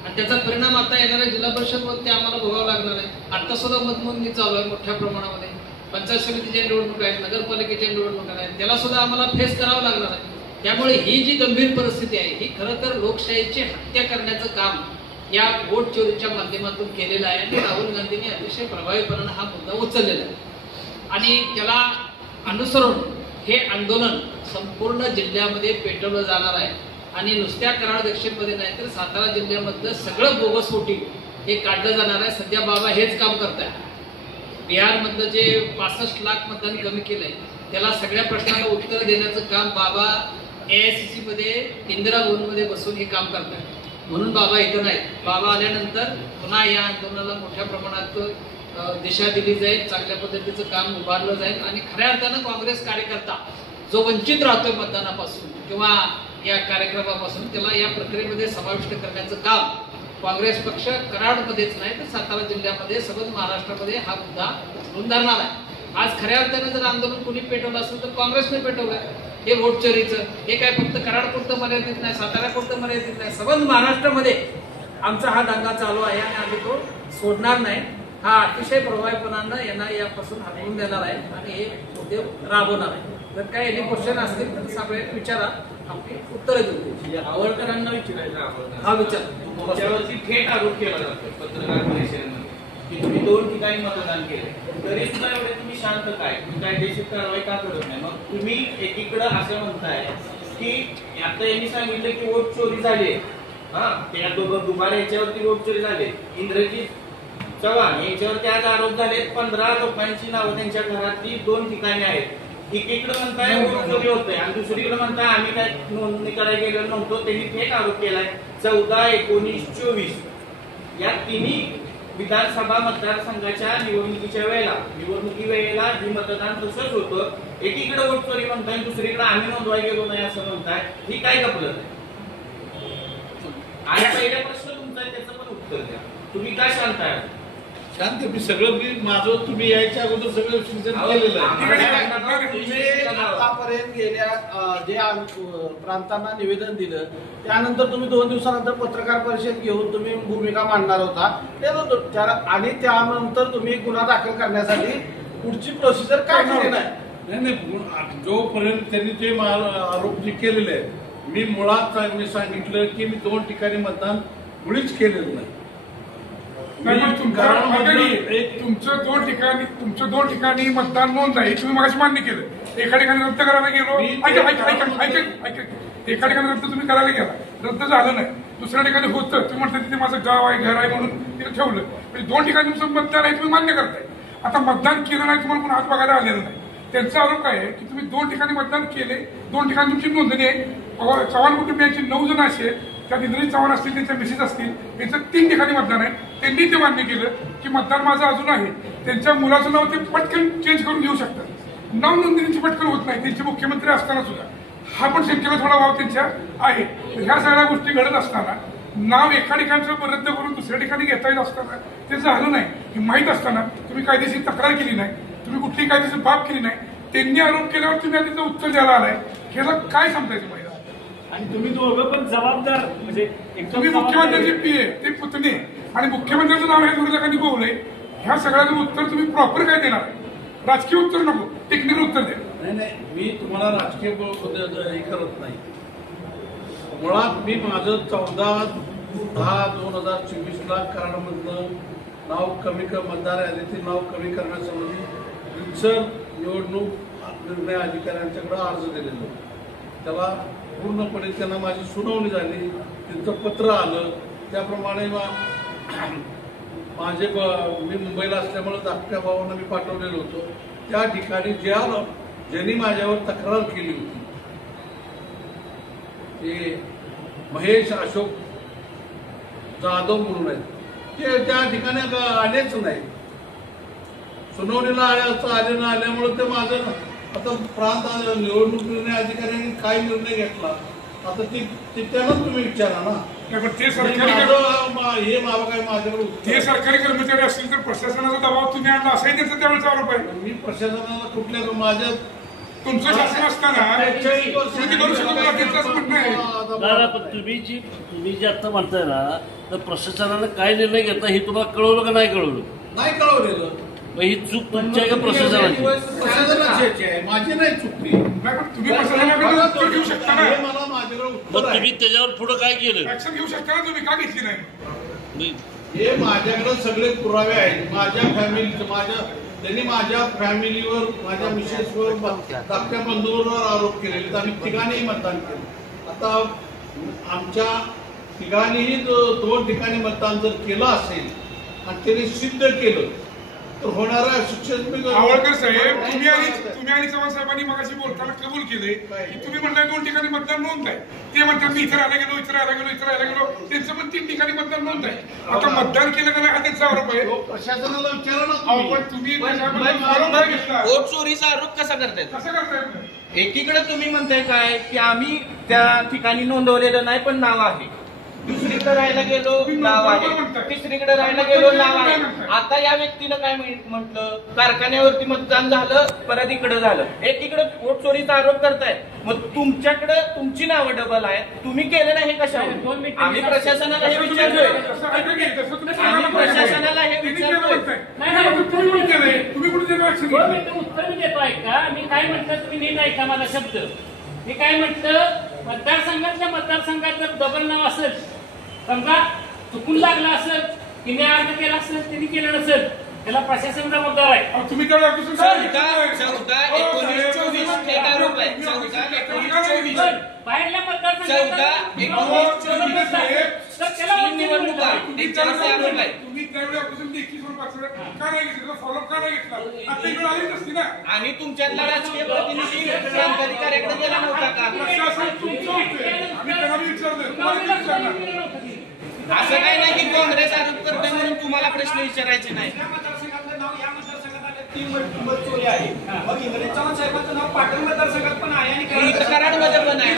आणि त्याचा परिणाम आता येणाऱ्या जिल्हा परिषदमध्ये आम्हाला भोगावा लागणार आहे आता सुद्धा मतमोजणी चालू आहे मोठ्या प्रमाणामध्ये पंचायत समितीच्या निवडणुका आहेत नगरपालिकेच्या निवडणुका आहेत त्याला सुद्धा आम्हाला फेस करावं लागणार आहे त्यामुळे ही जी गंभीर परिस्थिती आहे ही खरं तर लोकशाहीची हत्या करण्याचं काम या वोट चोरीच्या माध्यमातून केलेलं आहे आणि राहुल गांधींनी अतिशय प्रभावीपणाने हा मुद्दा उचललेला आहे आणि त्याला अनुसरून हे आंदोलन संपूर्ण जिल्ह्यामध्ये पेटवलं जाणार आहे आणि नुसत्या कराड दक्षिणमध्ये नाही तर सातारा जिल्ह्यामधलं सगळं बोगस वोटिंग हे काढलं जाणार आहे सध्या बाबा हेच काम करताय बिहारमधलं जे 65 लाख मतदान कमी केलंय त्याला सगळ्या प्रश्नाला उत्तर देण्याचं काम बाबा AICC मध्ये इंदिरा भवनमध्ये बसून हे काम करतात म्हणून बाबा इथं नाहीत बाबा आल्यानंतर पुन्हा या आंदोलनाला मोठ्या प्रमाणात दिशा दिली जाईल चांगल्या पद्धतीचं काम उभारलं जाईल आणि खऱ्या अर्थानं काँग्रेस कार्यकर्ता जो वंचित राहतोय मतदानापासून किंवा या कार्यक्रमापासून त्याला या प्रक्रियेमध्ये समाविष्ट करण्याचं काम काँग्रेस पक्ष कराडमध्येच नाही तर सातारा जिल्ह्यामध्ये सगळं महाराष्ट्रामध्ये हा मुद्दा उचलून धरणार आहे आज खऱ्या अर्थानं जर आंदोलन कोणी पेटवलं असेल तर काँग्रेसने पेटवलंय हे वोट चोरीचं हे काय फक्त कराडपुरतं मर्यादित नाही साताऱ्यापुरतं मर्यादित नाही सबंध महाराष्ट्रामध्ये आमचा हा दांगा चालू आहे आणि आम्ही तो सोडणार नाही हा अतिशय प्रभावीपणानं यांना यापासून हटवून देणार आहे आणि हे मुद्दे राबवणार आहे जर काय एनी क्वेश्चन असतील तर सगळे विचारा आपली उत्तरं देऊ आवळकरांना विचारायचं हा विचार तुमच्यावरती थेट आरोप केला जातो पत्रकार परिषदेमध्ये की तुम्ही 2 ठिकाणी मतदान केले तरी सुद्धा एवढे तुम्ही शांत काय तुम्ही कायदेशीर कारवाई का करत नाही मग तुम्ही एकीकडे असं म्हणताय की आता यांनी सांगितलं की वोट चोरी झाली हा त्या दोघं दुबार याच्यावरती वोट चोरी झाले इंद्रजित चव्हाण यांच्यावरती आज आरोप झाले 15 लोकांची नावं त्यांच्या घरातली 2 ठिकाणी आहेत एकीकडे म्हणताय वोट चोरी होतोय आणि दुसरीकडे म्हणताय आम्ही काय नोंदणी करायला गेलो नव्हतो त्यांनी थेट आरोप केलाय 14, 19, 24 या तिन्ही विधानसभा मतदारसंघाच्या निवडणुकीच्या वेळेला ही मतदान तसंच होतं एकीकडे वोट चोरी म्हणताय दुसरीकडे आम्ही नोंदवायला गेलो नाही असं म्हणताय ही काय गपलत आहे आणि पहिला प्रश्न तुमचा आहे त्याचं पण उत्तर द्या तुम्ही काय सांगताय शांत मी सगळं माझं तुम्ही यायच्या अगोदर सगळं सिजन केलेलं आहे तुम्ही आतापर्यंत गेल्या जे प्रांतांना निवेदन दिलं त्यानंतर तुम्ही 2 दिवसानंतर पत्रकार परिषद घेऊन तुम्ही भूमिका मांडणार होता आणि त्यानंतर तुम्ही गुन्हा दाखल करण्यासाठी पुढची प्रोसिजर काय केली नाही जोपर्यंत त्यांनी ते आरोप जे केलेले आहेत मी मुळात मी सांगितलं की मी 2 ठिकाणी मतदान मुळीच केलेलं नाही तुमचं 2 ठिकाणी मतदान नोंद नाही तुम्ही मागाशी मान्य केलं एका ठिकाणी रद्द करायला गेलो ऐका एका ठिकाणी रद्द तुम्ही करायला गेला रद्द झालं नाही दुसऱ्या ठिकाणी होतं तुम्ही म्हणता तिथे माझं गाव आहे घर आहे म्हणून तिथे ठेवलं म्हणजे 2 ठिकाणी तुमचं मतदान आहे तुम्ही मान्य करताय आता मतदान केलं नाही तुम्हाला कोण हात बघायला आलेलं नाही त्यांचा आरोप काय आहे की तुम्ही 2 ठिकाणी मतदान केले 2 ठिकाणी तुमची नोंदणी आहे चव्हाण कुटुंबियांची 9 जण असे त्यात इंद्रजित चव्हाण असतील, त्यांच्या मिसेस असतील, यांचं 3 ठिकाणी मतदान आहे. त्यांनी ते मान्य केलं की मतदान माझं अजून आहे. त्यांच्या मुलाचं नाव ते पटकन चेंज करून घेऊ शकतात. नाव नोंदणीची पटकन होत नाही, त्यांचे मुख्यमंत्री असताना सुद्धा. हा पण शक्यता थोडा वाव त्यांच्या आहे. ह्या सगळ्या गोष्टी घडत असताना नाव एका ठिकाणचं रद्द करून दुसऱ्या ठिकाणी घेता येत असताना ते झालं नाही हे माहीत असताना तुम्ही कायदेशीर तक्रार केली नाही, तुम्ही कुठली कायदेशीर बाब केली नाही, त्यांनी आरोप केल्यावर तुम्ही आता त्याचं उत्तर द्यायला आलाय. ह्याला काय समजायचं महिला? आणि तुम्ही दोघं पण जबाबदार म्हणजे तुम्ही मुख्यमंत्र्यांचे पीए, ते पुतणे आणि मुख्यमंत्र्यांचं नाव हे विरोधकांनी गोवलंय. ह्या सगळ्याचं उत्तर तुम्ही प्रॉपर काय देणार आहे? राजकीय उत्तर नको, टेक्निकल उत्तर द्या. नाही, मी तुम्हाला राजकीय हे करत नाही. मुळात मी माझं 14/10/2024 कराडमधलं नाव कमी मतदार यादीतील नाव कमी करण्यासंबंधी रितसर निवडणूक निर्णय अधिकाऱ्यांच्याकडे अर्ज दिलेला. त्याला पूर्णपणे त्यांना माझी सुनावणी झाली, त्यांचं पत्र आलं. त्याप्रमाणे माझे मी मुंबईला असल्यामुळे धाकट्या भावांना मी पाठवलेलं होतं. त्या ठिकाणी ज्यांनी माझ्यावर तक्रार केली होती ते महेश अशोक जाधव म्हणून आहेत, ते त्या ठिकाणी आलेच नाही. सुनावणीला आले न आल्यामुळे ते माझं आता प्रांत निवडणूक निर्णय अधिकाऱ्यांनी काय निर्णय घेतला आता ते त्यांनाच तुम्ही विचारा ना. ते सरकारी कर्मचारी असतील तर प्रशासनाचा दबाव तुम्ही आणला असाही त्याचा त्यावेळेचा आरोप आहे. मी प्रशासनाला कुठल्या माझ्या तुमचं शासन असताना तुम्ही करू शकत दादा, पण तुम्ही जे आता म्हणताय ना, तर प्रशासनानं काय निर्णय घेतला हे तुम्हाला कळवलं का नाही कळवलं? नाही कळवलेलं. ही चूक तुमची आहे का प्रशासनाची? माझी नाही चुकली. तुम्ही प्रशासनाकडे उत्तर घेऊ शकता ना. मला माझ्याकडे मग तुम्ही त्याच्यावर पुढे काय केलं? ऍक्शन घेऊ शकता ना, तुम्ही का घेतली नाही? हे माझ्याकडे सगळे पुरावे आहेत. माझ्या फॅमिलीचं त्यांनी माझ्या फॅमिलीवर, माझ्या मिसेसवर, धाकट्या बंधूंवर आरोप केलेले. आम्ही तिघांनीही मतदान केलं. आता आमच्या तिघांनीही 2 ठिकाणी मतदान जर केलं असेल आणि त्यांनी सिद्ध केलं तर होणारा शिक्षण. आवळकर साहेब, तुम्ही आणि चव्हाण साहेबांनी मगाशी बोलताना कबूल केले की तुम्ही म्हणताय 2 ठिकाणी मतदान नोंद आहे. ते म्हणतात मी इथे राहायला गेलो, इथे राहायला गेलो, इथे राहायला गेलो. त्यांचं पण 3 ठिकाणी मतदान नोंद आहे. आता मतदान केलं का नाही हा त्यांचा आरोप आहे. प्रशासनाला विचारा ना. पण तुम्ही आरोप नाही घेतला. वोट चोरीचा आरोप कसा करताय? कसं करताय? एकीकडे तुम्ही म्हणताय काय की आम्ही त्या ठिकाणी नोंदवलेलं नाही पण नाव आहे, दुसरीकडे राहायला गेलो नाव आहे, तिसरीकडे राहायला गेलो नाव आहे. आता या व्यक्तीनं काय म्हटलं, कारखान्यावरती मतदान झालं परत इकडे झालं. एकीकडे वोट चोरीचा आरोप करताय, मग तुमच्याकडे तुमची नावं डबल आहे, तुम्ही केलं नाही हे कशावर? आम्ही प्रशासनाला हे विचारतोय, प्रशासनाला हे विचारतोय. तुम्ही कुठे उत्तर मी देतो ऐका. मी काय म्हटलं तुम्ही नीट ऐका माझा शब्द. मी काय म्हटलं, मतदारसंघात जर डबल नाव असेल, समजा चुकून लागला असेल, तिने अर्ज केला असेल, तिने केलं नसेल, त्याला प्रशासन जबाबदार आहे. तुम्ही बाहेरल्या मतदारसंघात फॉलोअप का नाही घेतला? आता इकडे आलीच असती ना. आणि तुमच्यातला राजकीय प्रतिनिधी प्रांताधिकाऱ्याकडे गेला नव्हता का? प्रशासन तुमचं होतं. आम्ही त्यांना विचारलं. असं काही नाही की काँग्रेस आरोप करते म्हणून तुम्हाला प्रश्न विचारायचे नाही. कराडमध्ये पण आहे,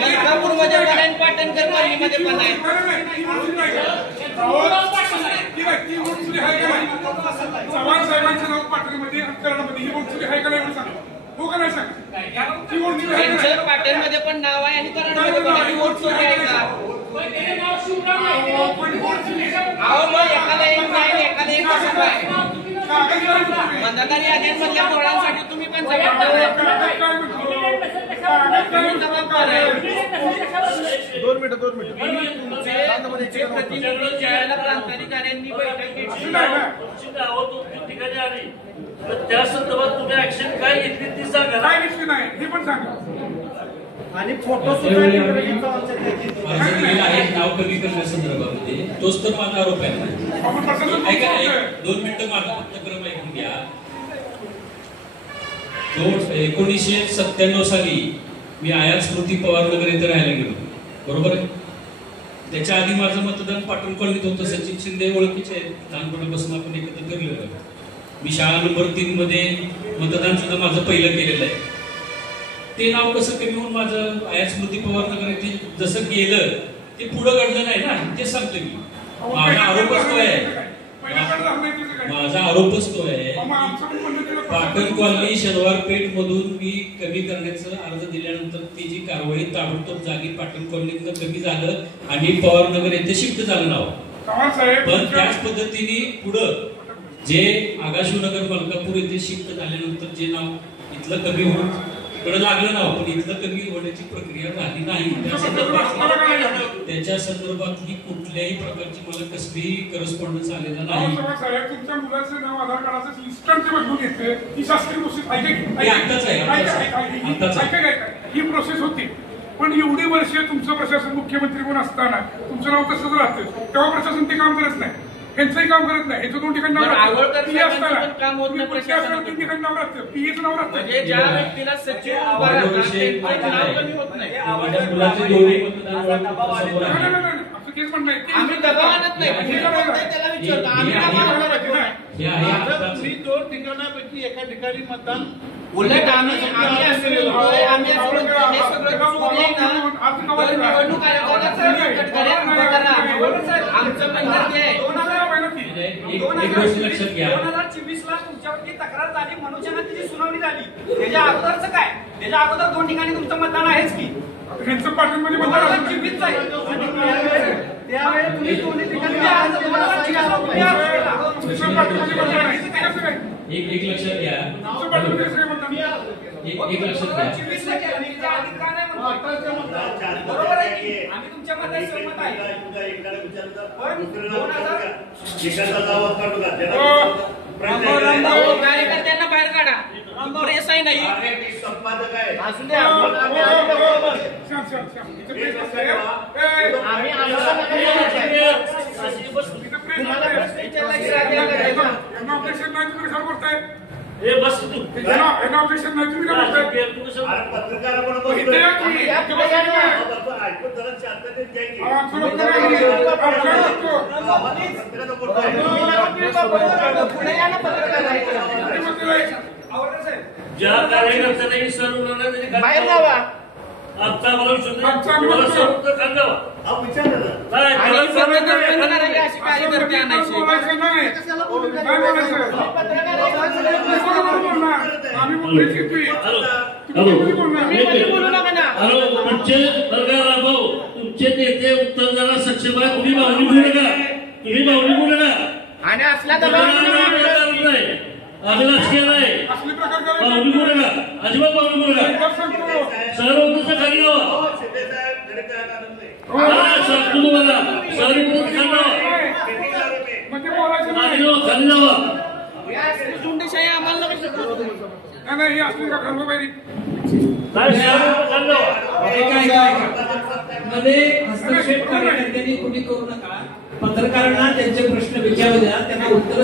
मलकापूरमध्ये पण आहे, पाटणकर कॉलनीमध्ये पण आहे. चव्हाण साहेबांचं नाव पाटणमध्ये आणि कराडमध्ये ही वोटचोरी आहे का नाही सांगा. हो का नाही सांगा. त्यांचं पाटणमध्ये पण नाव आहे आणि कराडमध्ये पण आहे. वोटचोरी आहे का? अहो मग एकाला एक नाही, एकाला एक कसं काय? मतदार यादीमधल्या पोरांसाठी तुम्ही पण जबाबदार आहे. 2 मिनिटं. तुमचे प्रतिनिधी ज्यावेळेला प्रांताधिकाऱ्यांनी बैठक घेतली, ठिकाणी आली तर त्या संदर्भात तुम्ही ऍक्शन काय घेतली ती सांगा. काय घेतली नाही हे पण सांगा. आणि फोटो नाव कमी करण्यासंदर्भामध्ये तोच तर माझा आरोप आहे. 2 मिनिटं माझा फक्त क्रम ऐकून घ्या. 1997 साली मी आयात स्मृती पवार नगर येथे राहायला गेलो, बरोबर आहे. त्याच्या आधी माझं मतदान पाटण कॉलनीत होतं. सचिन शिंदे ओळखीचे आहेत, लहानपणापासून आपण एकत्र फिरलेलो आहे. मी शाळा नंबर 3 मध्ये मतदान सुद्धा माझं पहिलं केलेलं आहे. ते नाव कसं कमी होऊन माझं आयात स्मृती पवार नगर येथे जसं गेलं ते पुढं घडलं नाही ना, ते सांगतो मी. माझा आरोपच तो आहे, माझा आरोपच तो आहे. पाटण कॉलनी शनिवार पेठ मधून मी कमी करण्याचा अर्ज दिल्यानंतर ती जी कारवाई ताबडतोब जागी पाटण कॉलनीतनं कमी झालं आणि पवार नगर येथे शिफ्ट झालं नाव. पण त्याच पद्धतीने पुढं जे आगाशिवनगर मलकापूर येथे शिफ्ट झाल्यानंतर जे नाव इथलं कमी होऊन इकडे लागलं नाव, पण इथलं कमी होण्याची प्रक्रिया झाली नाही. त्याच्या संदर्भात ही कुठल्याही प्रकारची मला कसलीही करस्पॉन्डन्स आलेला नाही. तुमच्या मुलाचं नाव आधार कार्डाचं इन्स्टंट बदलून येते ही शास्त्रीय प्रोसेस ही प्रोसेस होती. पण एवढी वर्ष तुमचं प्रशासन मुख्यमंत्री कोण असताना तुमचं नाव तसंच राहतं, तेव्हा प्रशासन ते काम करत नाही, यांचंही काम करत नाही. याचं 2 ठिकाणी नाव राहतं, पीए असताना तुम्ही पुढच्या असताना 3 ठिकाणी नाव राहतं, पीएचं नाव राहतं. ज्या व्यक्तीला सचिव उभा राहतात त्यांचं नाव कमी होत नाही. असं केस म्हणणं आहे. आम्ही दबाव आणत नाही, त्याला विचारतो आम्ही मी 2 ठिकाणापैकी एका ठिकाणी मतदान उलट आम्ही असं बोलतोय, आम्ही असं म्हणतो हे सगळं चोरी आहे ना, तर निवडणूक आयोगाला कटकऱ्या उभं करा. आमचं म्हणणं ते आहे. 2024 ला तुमच्यावरती तक्रार झाली, मनुष्यनाची सुनावणी झाली. त्याच्या अगोदरचं काय? त्याच्या अगोदर 2 ठिकाणी तुमचं मतदान आहेच की. ह्यांचं पाटणमध्ये मतदान त्यावेळेस तुम्ही 2 ठिकाणी एक लक्षात घ्या, एक लक्षात घ्या. बरोबर आहे की आम्ही तुमच्या मते सहमत आहे. कार्यकर्त्यांना बाहेर काढा, प्रेस आहे नाही. असू द्या, ऑब्जेक्शन नाही तुम्ही कशाला बोलताय? बस ऑब्जेक्शन नाही तुम्ही काय ज्या कार्यकर्त्यांना सर बाहेर जावा. आमचा मला सर्व खांदावा अशी कार्यकर्ते आणायची. बोलू नका ना. तुमचे नेते उत्तर द्यायला सक्षम आहे. तुम्ही मागणी बोलू नका, तुम्ही मागणी बोलू नका. आणि असला दबाव नाही, आम्ही राजकीय नाही. मागणी बोलू नका, अजिबात मागणी बोलू नका. सर्व उत्तर खाली जावा. सांगतो तुम्हाला, सर्व उत्तर खाली जावा, खाली जावा. झुंडशाही आम्हाला नाही असली का खरं मध्ये हस्तक्षेप कार्यकर्त्यांनी कुणी करू नका. पत्रकारांना त्यांचे प्रश्न विचारू द्या, त्यांना उत्तर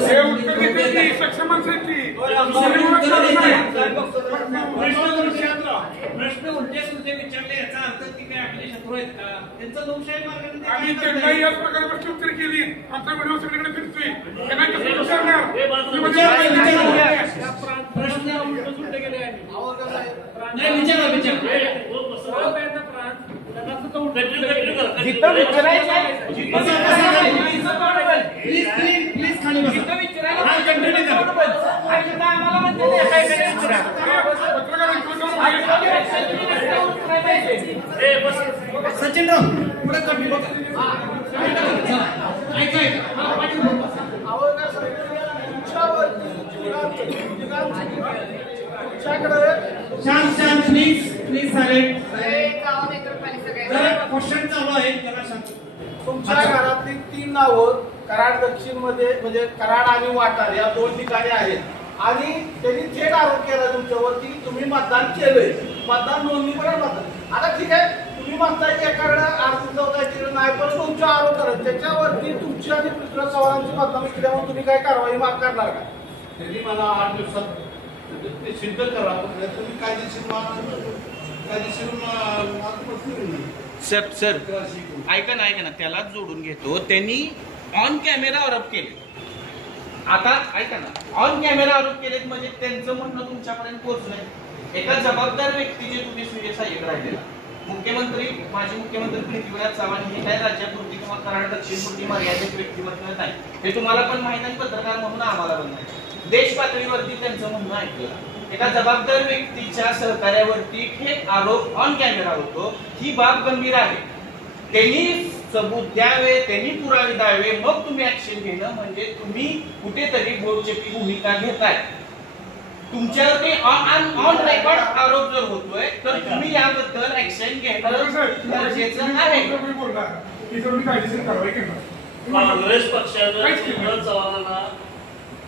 प्रश्न उलटे सुलटे विचारले याचा अर्थ ती काय आपले शत्रू आहेत का? त्यांचा लोकशाही मार्गाने आम्ही त्यांनाही याच प्रकारे प्रत्युत्तर केली. आमचा व्हिडिओ सगळीकडे फिरतोय, त्यांना कसं विचारणार? प्रश्न उलटे सुलटे केले आहे. नाही विचारा विचारा. जिथं विचारायचं प्लीज प्लीज प्लीज खाली बसा. आम्हाला म्हणते सचिनराव पुढे कंटिन्यू ऐका शांत शांत प्लीज प्लीज सायलेंट. क्वेश्चन चालू आहे, जरा शांत. तुमच्या घरातली 3 नावं कराड दक्षिण मध्ये म्हणजे कराड आणि वाटार या 2 ठिकाणी आहेत आणि त्यांनी थेट आरोप केला तुमच्यावरती तुम्ही मतदान केलंय, मतदान नोंदणी पण मतदान. आता ठीक आहे, तुम्ही म्हणताय की एकाकडे अर्ज चौकाची नाही, पण तुमचा आरोप करा त्याच्यावरती तुमची आणि पृथ्वीराज चव्हाणांची मतदान केल्यामुळे तुम्ही काय कारवाई माग करणार का? त्यांनी मला 8 दिवसात ते सिद्ध करा. तुम्ही कायदेशीर सर सर ऐका ना त्यालाच जोडून घेतो. त्यांनी ऑन कॅमेरा आरोप केले. आता ऐका ना, ऑन कॅमेरा आरोप केलेत म्हणजे त्यांचं म्हणणं तुमच्यापर्यंत पोहोचलंय. एका जबाबदार व्यक्तीचे तुम्ही सूर्यसहाय्यक राहिलेला मुख्यमंत्री, माजी मुख्यमंत्री पृथ्वीराज चव्हाण हे काय राज्यापुरती किंवा कराड दक्षिणपुरती मर्यादित व्यक्तिमत्व नाही, हे तुम्हाला पण माहित आहे, पत्रकार म्हणून आम्हाला पण नाही. देश पातळीवरती त्यांचं म्हणणं ऐकलं. एका जबाबदार व्यक्तीच्या सहकार्यावरती हे आरोप ऑन कॅमेरा होतो, ही बाब गंभीर आहे. त्यांनी सबूत द्यावे, त्यांनी पुरावे द्यावे, मग तुम्ही ऍक्शन घेणं म्हणजे तुम्ही कुठेतरी बोलचेपी भूमिका घेताय. तुमच्यावरती ऑन रेकॉर्ड आरोप जर होतोय तर तुम्ही याबद्दल ऍक्शन घेणं गरजेचं आहे. काँग्रेस पक्षानं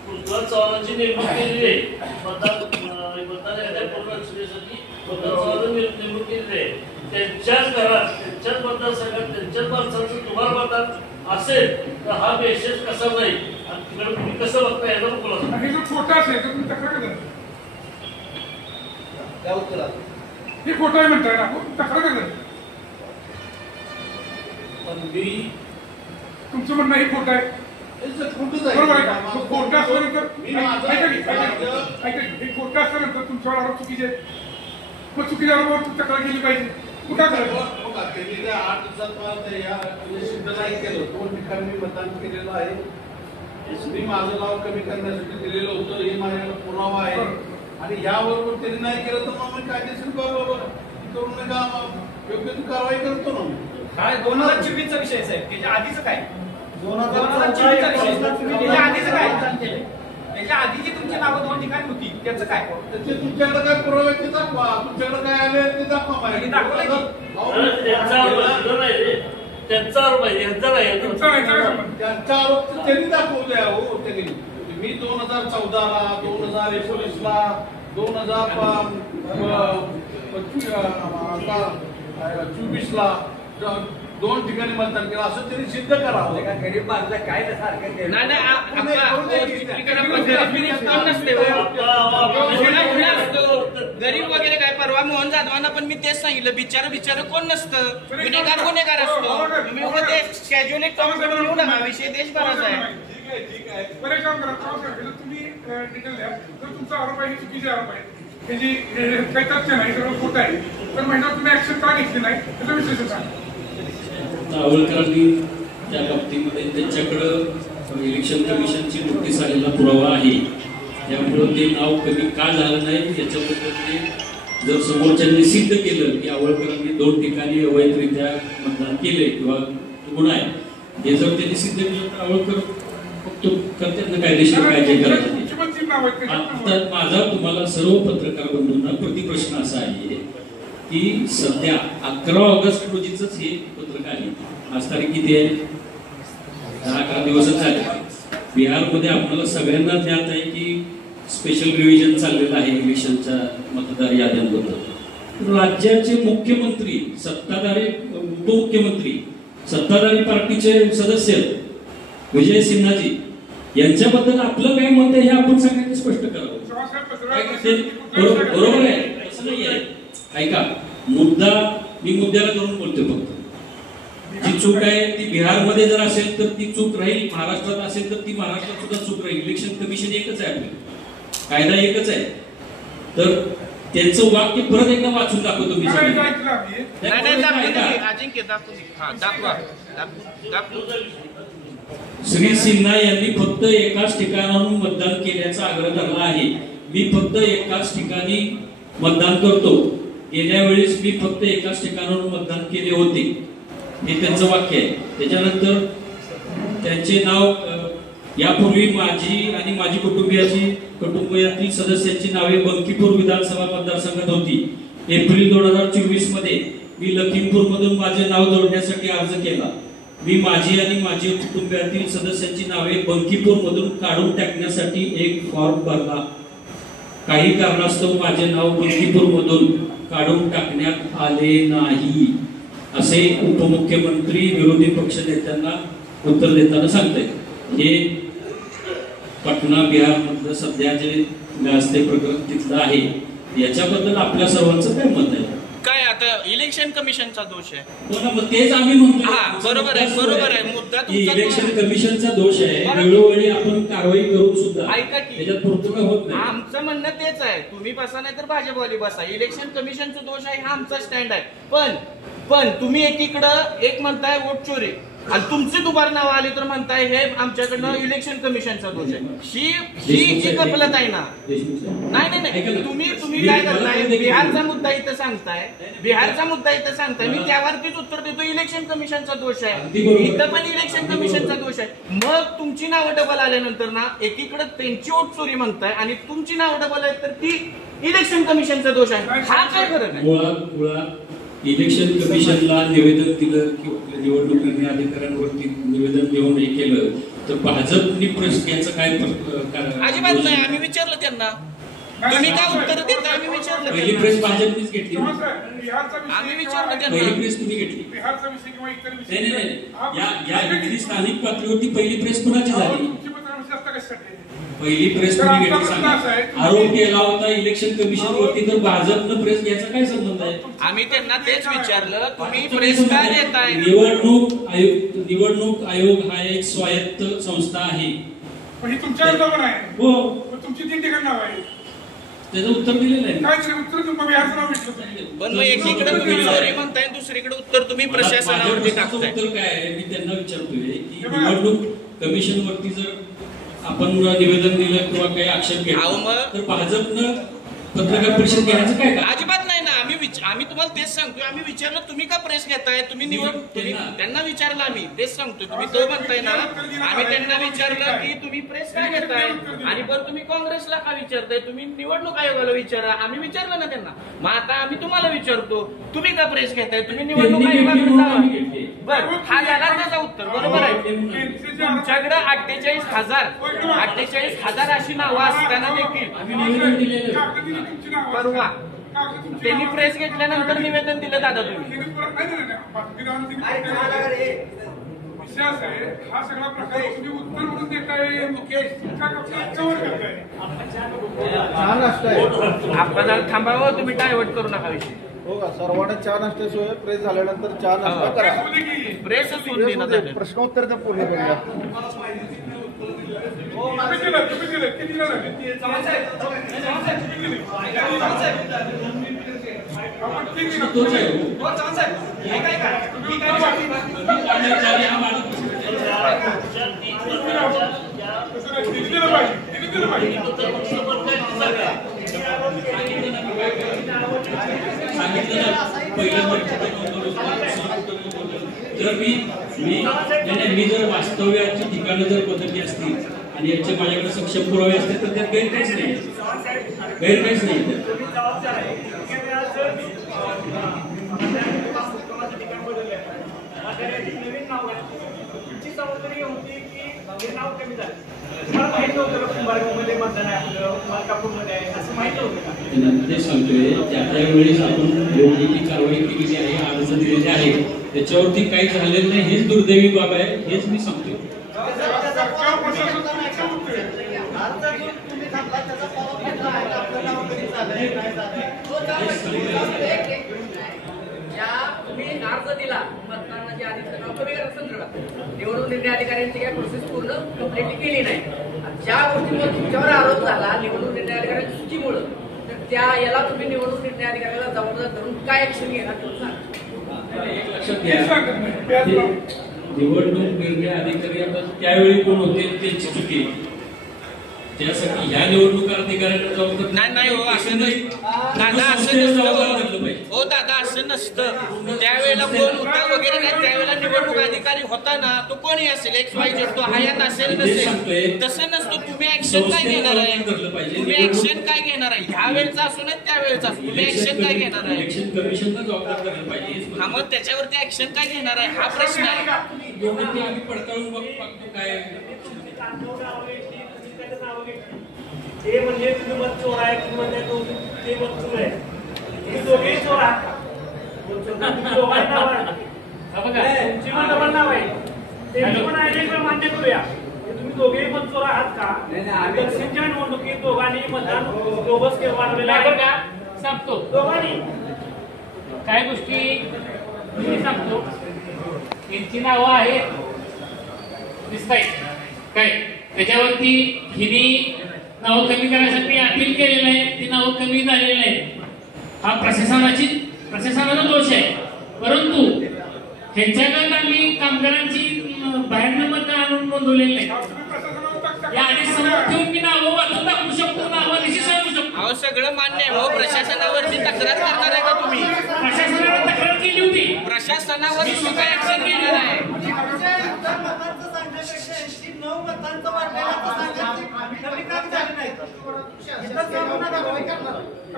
पृथ्वीराज चव्हाणांची नेमणूक केलेली आहे. मतदान नेमणूक केलेली आहे. त्यांच्याच घरात, त्यांच्याच मतदारसंघात, त्यांच्याच माणसांचं तुम्हाला मतदान असेल तर हा मेसेज कसा जाईल आणि तिकडे तुम्ही कसं बघता याचा खुलासा. हे जर खोटं असेल तर तुम्ही तक्रार करा. हे खोटं आहे म्हणताय ना, तक्रार करा. पण मी तुमचं म्हणणं हे खोटं आहे, बरोबर आहे. खोटं असल्यानंतर हे खोटं असल्यानंतर तुमच्यावर आरोप चुकीचे आहेत. मग चुकीच्या आरोपावर तक्रार केली पाहिजे. कुठं करायचं? 8 दिवसात मला सिद्ध नाही केलं. 2 ठिकाणी मी मतदान केलेलं आहे. मी माझं नाव कमी करण्यासाठी दिलेलं होतं, हे माझ्याकडे पुरावा आहे. आणि याबरोबर त्यांनी नाही केलं तर मग मी कायदेशीर करून योग्य ती कारवाई करतो ना. काय 2024 चा विषय साहेब, त्याच्या आधीच काय 2024 चा विषय, त्याच्या आधीच काय, त्याच्या आधीची तुमची नावं 2 ठिकाणी होती, त्याचं काय? त्याचे तुमच्याकडे काय पुरावे ते दाखवा, तुमच्याकडे काय आले ते दाखवा. त्यांचा आरोप आहे, त्यांचा आरोप आहे, यांचा नाही. त्यांचा आरोप त्यांनी दाखवू द्या. हो, त्यांनी मी 2014ला, 2019ला, 2024ला 2 ठिकाणी मतदान केलं असं त्यांनी सिद्ध करावं. गरीब माणसं काय गरीब वगैरे काय. परवा मोहन जाधवांना पण मी तेच सांगितलं, बिचार कोण नसतं, गुन्हेगार असतो. तुम्ही ते कॅज्युअल एक येऊ नका, विषय देशभराचा आहे. ठीक आहे. बरं काम करा, तुम्ही डिटेल द्या. तर तुमचा आरोप आहे चुकीचे आरोप आहे, त्याची काही तथ्य नाही, सगळं खोटं आहे, तर महिना तुम्ही ऍक्शन का घेतली नाही त्याचं विश्लेषण सांगा. आवळकरांनी त्या बाबतीमध्ये त्यांच्याकडं इलेक्शन कमिशनची नोटीस आलेला पुरावा आहे. त्यामुळं ते नाव कमी का झालं नाही याच्याबद्दल ते जर समोरच्यांनी सिद्ध केलं की आवळकरांनी 2 ठिकाणी अवैधरित्या मतदान केले किंवा गुन्हा आहे, हे जर त्यांनी सिद्ध केलं तर आवळकर फक्त करतात कायदेशीर काय जे करायचं. आता माझा तुम्हाला सर्व पत्रकार बंधूंना प्रतिप्रश्न असा आहे की सध्या 11 ऑगस्ट रोजीच हे पत्रक आहे. आज तारीख किती आहे? 10-11 दिवसच झाले. बिहारमध्ये आपल्याला सगळ्यांना ज्ञात आहे की स्पेशल रिव्हिजन चाललेलं आहे इलेक्शनच्या मतदार याद्यांबद्दल. राज्याचे मुख्यमंत्री, सत्ताधारी उपमुख्यमंत्री, सत्ताधारी पार्टीचे सदस्य विजय सिन्हाजी यांच्याबद्दल आपलं काय मत आहे हे आपण सगळ्यांनी स्पष्ट करावं. बरोबर आहे, असं नाही आहे. ऐका, मी मुद्द्याला करून बोलतो. फक्त जी चूक आहे ती बिहारमध्ये जर असेल तर ती चूक राहील, महाराष्ट्रात असेल तर ती महाराष्ट्रात सुद्धा चूक राहील. इलेक्शन कमिशन एकच आहे, आपलं कायदा एकच आहे. तर त्यांचं वाक्य परत एकदा वाचून दाखवतो मी. श्री सिन्हा यांनी फक्त एकाच ठिकाणाहून मतदान केल्याचा आग्रह धरला आहे. मी फक्त एकाच ठिकाणी मतदान करतो. गेल्या वेळेस मी फक्त एकाच ठिकाणाहून मतदान केले होते, हे त्यांचं वाक्य आहे. त्याच्यानंतर त्यांचे नाव यापूर्वी माझी आणि माझी कुटुंबियातील सदस्यांची नावे बंकीपूर विधानसभा मतदारसंघात होती. एप्रिल 2024 मध्ये मी लखीमपूर मधून माझे नाव जोडण्यासाठी अर्ज केला. मी माझी आणि माझी कुटुंबियातील सदस्यांची नावे बंकीपूर मधून काढून टाकण्यासाठी एक फॉर्म भरला. काही कारणास्तव माझे नाव बंकीपूर मधून काढून टाकण्यात आले नाही, असे उपमुख्यमंत्री विरोधी पक्ष नेत्यांना उत्तर देताना सांगते. हे पटना बिहार मधलं सध्या जे गाजते प्रकरण तिथलं आहे, याच्याबद्दल आपल्या सर्वांचं काय मत आहे? काय आता इलेक्शन कमिशनचा दोष आहे. हो ना, मग तेच आम्ही म्हणतो. हा, बरोबर आहे. मुद्दा तुमचा इलेक्शन कमिशनचा दोष आहे. वेळोवेळी आपण कारवाई करून सुद्धा ऐका की त्याच्यात पूर्तता होत नाही. आमचं म्हणणं तेच आहे, तुम्ही बसा नाही तर भाजपवाली बसा. इलेक्शन कमिशनचा दोष आहे हा आमचा स्टँड आहे. पण तुम्ही एकीकडं एक म्हणताय वोट चोरी आणि तुमची दुबार नावं आली तर म्हणताय हे आमच्याकडनं इलेक्शन कमिशनचा दोष आहे. ही गफलत आहे ना. नाही तुम्ही काय करताय, बिहारचा मुद्दा इथं सांगताय, मी त्यावरतीच उत्तर देतो इलेक्शन कमिशनचा दोष आहे. इथं पण इलेक्शन कमिशनचा दोष आहे. मग तुमची नावं डबल आल्यानंतर ना एकीकडे त्यांची वोट चोरी म्हणताय आणि तुमची नावं डबल आहेत तर ती इलेक्शन कमिशनचा दोष आहे. हा काय फरक आहे? मुळात इलेक्शन कमिशनला निवेदन दिलं किंवा निवडणूक निर्णय अधिकाऱ्यांवरती निवेदन देऊन हे केलं तर भाजपनी प्रश्न याचं काय अजिबात नाही. आम्ही विचारलं त्यांना, तुम्ही काय उत्तर देता आम्ही विचारलं. पहिली प्रेस भाजपनीच घेतली. आम्ही विचारलं त्यांना. पहिली प्रेस कुणी घेतली? बिहारचा विषय किंवा इतर विषय नाही. या इथली स्थानिक पातळीवरती पहिली प्रेस कुणाची झाली? पहिली प्रेस कुणी घेतली सांगा. आरोप केला होता इलेक्शन कमिशन वरती, तर भाजपनं प्रेस घ्यायचा काय संबंध आहे? आम्ही त्यांना तेच विचारलं, तुम्ही प्रेस का देताय? निवडणूक आयोग हा एक स्वायत्त संस्था आहे. पण ही तुमच्याकडे पण आहे. हो, तुमची 3 ठिकाणी नाव आहे. त्याचं उत्तर दिलेलं आहे. काय उत्तर तुम्ही बिहारचं नाव घेतलं? पण मग एकीकडे तुम्ही चोरी म्हणताय, दुसरीकडे उत्तर तुम्ही प्रशासनावरती टाकताय. उत्तर काय आहे मी त्यांना विचारतोय की निवडणूक कमिशन वरती जर आपण निवेदन दिलं किंवा काही आक्षेप घेतला तर भाजपनं पत्रकार परिषद घेण्याचं काय? अजिबात नाही ना. आम्ही तुम्हाला तेच सांगतोय. आम्ही विचारलं तुम्ही का प्रेस घेताय, तुम्ही त्यांना विचारलं. आम्ही तेच सांगतोय. तुम्ही तो म्हणताय ना, आम्ही त्यांना विचारलं की तुम्ही प्रेस का घेताय आणि बरं तुम्ही काँग्रेसला का विचारताय, तुम्ही निवडणूक आयोगाला विचारा. आम्ही विचारलं ना त्यांना. मग आता आम्ही तुम्हाला विचारतो तुम्ही का प्रेस घेताय, तुम्ही निवडणूक आयोगाकडे जावा. बरं, हा झाला त्याचा उत्तर. बरोबर आहे. तुमच्याकडे 48,000 अशी नावं असताना देखील परवा त्यांनी प्रेस घेतल्यानंतर निवेदन दिलं दादा तुम्ही. विश्वास आहे हा सगळा प्रकार तुम्ही उत्तर म्हणून देताय. आपल्याला थांबावं, तुम्ही डायव्हर्ट करू नका विषय. हो का, सर्वांना चहा नाश्त्याशिवाय प्रेस झाल्यानंतर चहा नाश्ता करा. प्रेस प्रश्नोत्तर तर पूर्ण करूया. मी जर वास्तव्याची ठिकाणं जर बदलली असतील आणि याचे माझ्याकडे सक्षम पुरावे असतील तर त्यात गैरकाहीच नाही. ते सांगतोय त्यावेळेस आपण योग्य ती कारवाई केलेली आहे, अर्ज दिलेले आहे, त्याच्यावरती काही झालेलं नाही. हेच दुर्दैवी बाब आहे, हेच मी सांगतोय. तुम्ही अर्ज दिला मतदानाची आधीचं नाव कमी संदर्भात निवडणूक निर्णय अधिकाऱ्यांची काही प्रोसेस पूर्ण कंप्लिटली केली नाही. ज्या गोष्टीमुळे तुमच्यावर आरोप झाला निवडणूक निर्णय अधिकाऱ्यांच्या चुकीमुळे, तर त्या याला तुम्ही निवडणूक निर्णय अधिकाऱ्याला जबाबदार धरून काय ऍक्शन घेणार लक्षात घ्या. निवडणूक निर्णय अधिकारी आता त्यावेळी कोण होते त्यांची चुकी, त्यासाठी ह्या निवडणूक अधिकाऱ्यांना जबाबदार नाही हो, असं नाही दादा, असं नसतं हो दादा, असं नसतं. त्यावेळेला कोण होता वगैरे नाही, त्यावेळेला निवडणूक अधिकारी होता ना, तो कोणी असेल XYZ, तो हयात असेल नसेल, तसं नसतं. तुम्ही ऍक्शन काय घेणार आहे, तुम्ही ऍक्शन काय घेणार आहे, ह्या वेळचा असो नाही त्यावेळेचा असो, तुम्ही ऍक्शन काय घेणार आहे. इलेक्शन कमिशनला जबाबदार करायला पाहिजे. हा, मग त्याच्यावरती ऍक्शन काय घेणार आहे हा प्रश्न आहे. आम्ही पडताळून बघतो काय ते म्हणजे तुम्ही मत चोर आहे, तुम्ही म्हणजे ते मत चोर आहे, तुम्ही दोघेही चोर आहात का? तुमची पण डबल नाव आहे, त्यांची पण आयडेंटिटी मान्य करूया. तुम्ही दोघेही मत चोर आहात का? दक्षिणच्या निवडणुकीत दोघांनी मतदान बोगस वाढवलेलं आहे का? सांगतो दोघांनी काय गोष्टी मी सांगतो. यांची नावं आहेत दिसताय काय, त्याच्यावरती हिनी नावं कमी करण्यासाठी अपील केलेलं आहे, ती नावं कमी झालेली आहेत. हा प्रशासनाचा दोष आहे. परंतु ह्यांच्याकडे आम्ही कामगारांची बाहेरनं मत आणून नोंदवलेली नाही. या आधी समोर ठेवून मी नावं वाचून दाखवू शकतो, नावं निश्चित सांगू शकतो. अहो सगळं मान्य आहे. हो प्रशासनावरती तक्रार करणार आहे का तुम्ही? प्रशासनाने तक्रार केली होती. प्रशासनावर तुम्ही काय ऍक्शन घेणार आहे?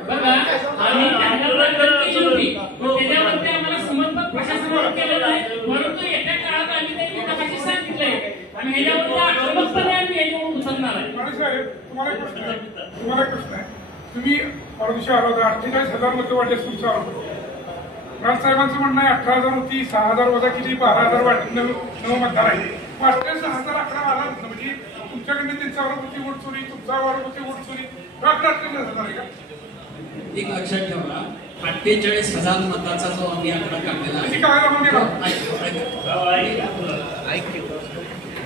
बघा आम्ही त्यांना तक्रार केली होती, पण त्याच्यावरती आम्हाला समर्पक प्रशासनावर केलेलं आहे. परंतु येत्या काळात आम्ही त्यांनी तमाशी सांगितलंय आणि ह्याच्यावरती आक्रमकपणे आम्ही ह्याच्यावर उचलणार आहे. तुम्हाला एक प्रश्न आहे. तुम्ही परदेशी आला होता, 48,000 मतं वाटले तुमचा आरोप. राजसाहेबांचं म्हणणं आहे 18,000 होती, 6,000 वजा केली, 12,000 वाटले, नऊ मतदार आहे. वाटले 6,000 आकडा आला नसतं म्हणजे तुमच्याकडे त्यांचा आरोप होती वोट चोरी, तुमचा आरोप होती वोट चोरी, आहे का? एक लक्षात ठेवा, 48,000 मताचा जो आम्ही आकडा काढलेला आहे,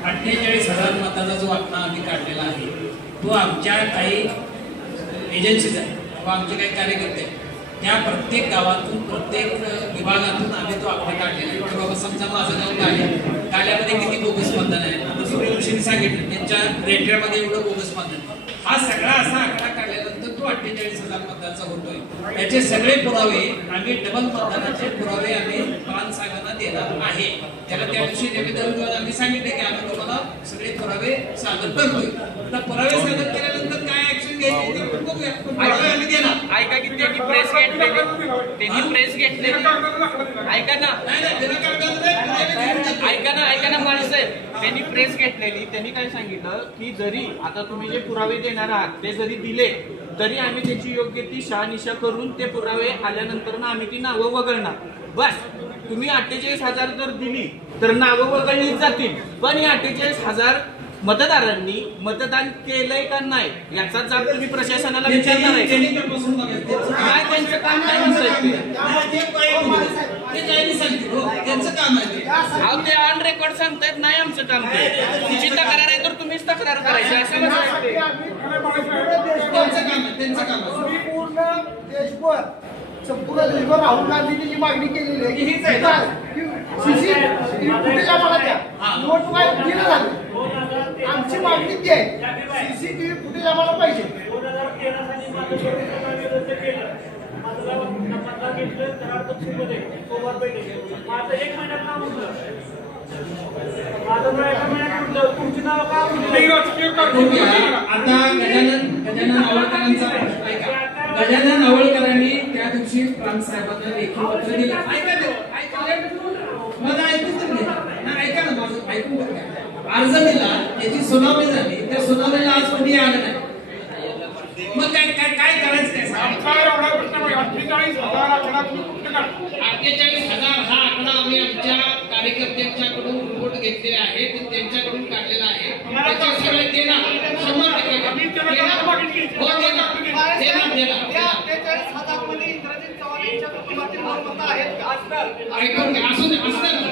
48,000 मताचा जो आकडा आम्ही काढलेला आहे तो आमच्या काही एजन्सीज आहेत किंवा आमचे काही कार्यकर्ते आहेत, त्या प्रत्येक गावातून प्रत्येक विभागातून आम्ही तो आकडा काढलेला आहे. की बाबा समजा माझं गाव गाल्यामध्ये किती बोगस मतदान आहे, आता सूर्यवंशींनी सांगितलं त्यांच्या रेट्यामध्ये एवढं बोगस मतदान. हा सगळा असा आकडा काढल्यानंतर तो 48,000 मतदानाचा होतोय. त्याचे सगळे पुरावे आम्ही डबल मतदानाचे पुरावे आम्ही प्रांत देणार आहे. त्याला त्या दिवशी निवेदन देऊन आम्ही सांगितले की आम्ही तुम्हाला सगळे पुरावे सादर करतोय. आता पुरावे सादर केल्यानंतर काय ऍक्शन घ्यायची ते बघूया. पुरावे आम्ही देणार. ऐका की त्यांनी प्रेस घेतलेली ऐका ना, ऐका ना माणसाहेब, त्यांनी प्रेस घेतलेली. त्यांनी काय सांगितलं की जरी आता तुम्ही जे पुरावे देणार आहात ते जरी दिले तरी आम्ही त्याची योग्य ती शहानिशा करून ते पुरावे आल्यानंतर ना आम्ही ती नावं वगळणार. बस तुम्ही 48,000 जर दिली तर नावं वगळली जातील, पण या 48,000 मतदारांनी मतदान केलंय का नाही याचा जाब तुम्ही प्रशासनाला विचारणार आहे. काय त्यांचं काम त्यांचं काम आहे ते ऑन रेकॉर्ड सांगतायत नाही आमचं काम ते. तुमची तक्रार आहे तर तुम्हीच तक्रार करायची असं त्यांचं काम आहे. पूर्ण देशभर संपूर्ण देशभर राहुल गांधींनी जी मागणी केलेली आहे हीच आहे. फुटेज आम्हाला द्या, नोट काय दिलं झालं, आमची मागणी ती आहे. सीसीटीव्ही फुटेज आम्हाला पाहिजे. 2013 साली मतदान घेतलं कराडमध्ये सोमवार बैठक. आता 1 महिन्यात नाव उठलं, आता 1 महिन्यात उठलं, तुमची नाव का उठली? आता गजानन आवळकरांचा प्रश्न ऐका. गजानन आवळकरांनी त्या दिवशी प्रांत साहेबांना लेखी पत्र दिलं. माझं ऐकून तर घ्या, ऐका ना, माझं ऐकून तर घ्या. अर्ज दिला, त्याची सुनावणी झाली, त्या सुनावणीला आज कोणी आलं नाही. मग काय काय काय करायचं काय? 48,000 आकडा तुम्ही कुठे काढता? 48,000 हा आकडा आम्ही आमच्या कार्यकर्त्यांच्याकडून रिपोर्ट घेतलेला आहे, त्यांच्याकडून काढलेला आहे. त्याचे सगळे देणार 100% देणार. हो देणार. ऐकून घ्या, असू दे असणार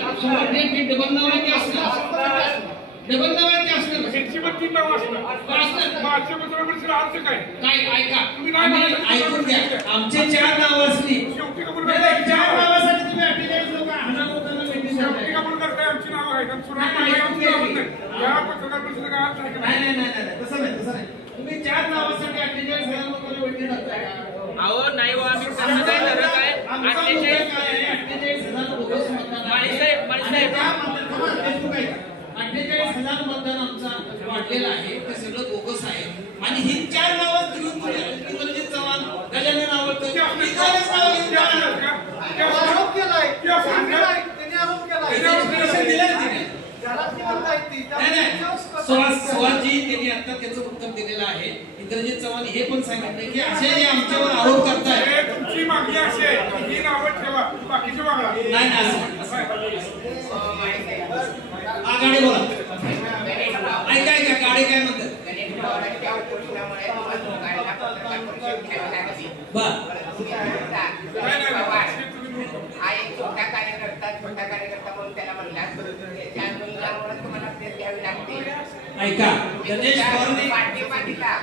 डबल नावाचे असणार, डबल नावाचे असणार, त्यांची पण 3 नावं असणार. माझ्या पत्रामध्ये अर्थ काय काय ऐका, तुम्ही ऐकून घ्या. आमचे 4 नावं असली, शेवटी कबूल 4 नावासाठी तुम्ही 48 लोक 1000 लोकांना भेटली शेवटी कबूल करताय आमची नावं आहेत. या पत्रकार परिषदेचा काय अर्थ आहे? नाही तसं नाही. तुम्ही 4 नावासाठी 48,000 लोकांना भेटली जाताय. अहो नाही हो, आम्ही कसं काय करत आहे? 48,000 बोगस मतदान. 48,000 मतदान आमचा वाढलेला आहे, ते सगळं बोगस आहे. आणि ही 4 नावं घेऊन इंद्रजित चव्हाण, गजानन आवळकर आरोप केलाय, त्यांनी आरोप केलाय. सवालजी त्यांनी आता त्याचं उत्तर दिलेलं आहे. इंद्रजित चव्हाण हे पण सांगितलं की असे जे आमच्यावर आरोप करताय, तुमची मागणी अशी आहे की ही नावं ठेवा, बाकीचे मागणा नाही आघाडी बोला. ऐका गाडी काय म्हणतात बर त्याला म्हणला त्याच्या आंदोलनामुळे तुम्हाला प्रेस घ्यावी लागते. ऐका गणेश पवारने पाठिंबा दिला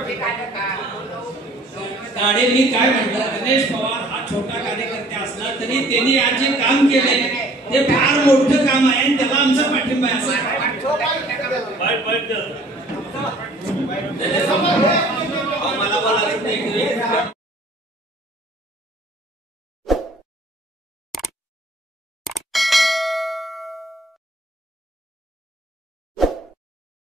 ते काय का गाडे मी काय म्हणलं गणेश पवार हा छोटा कार्यकर्ता असला तरी त्यांनी आज जे काम केलंय ते फार मोठं काम आहे आणि त्याला आमचा पाठिंबा आहे असं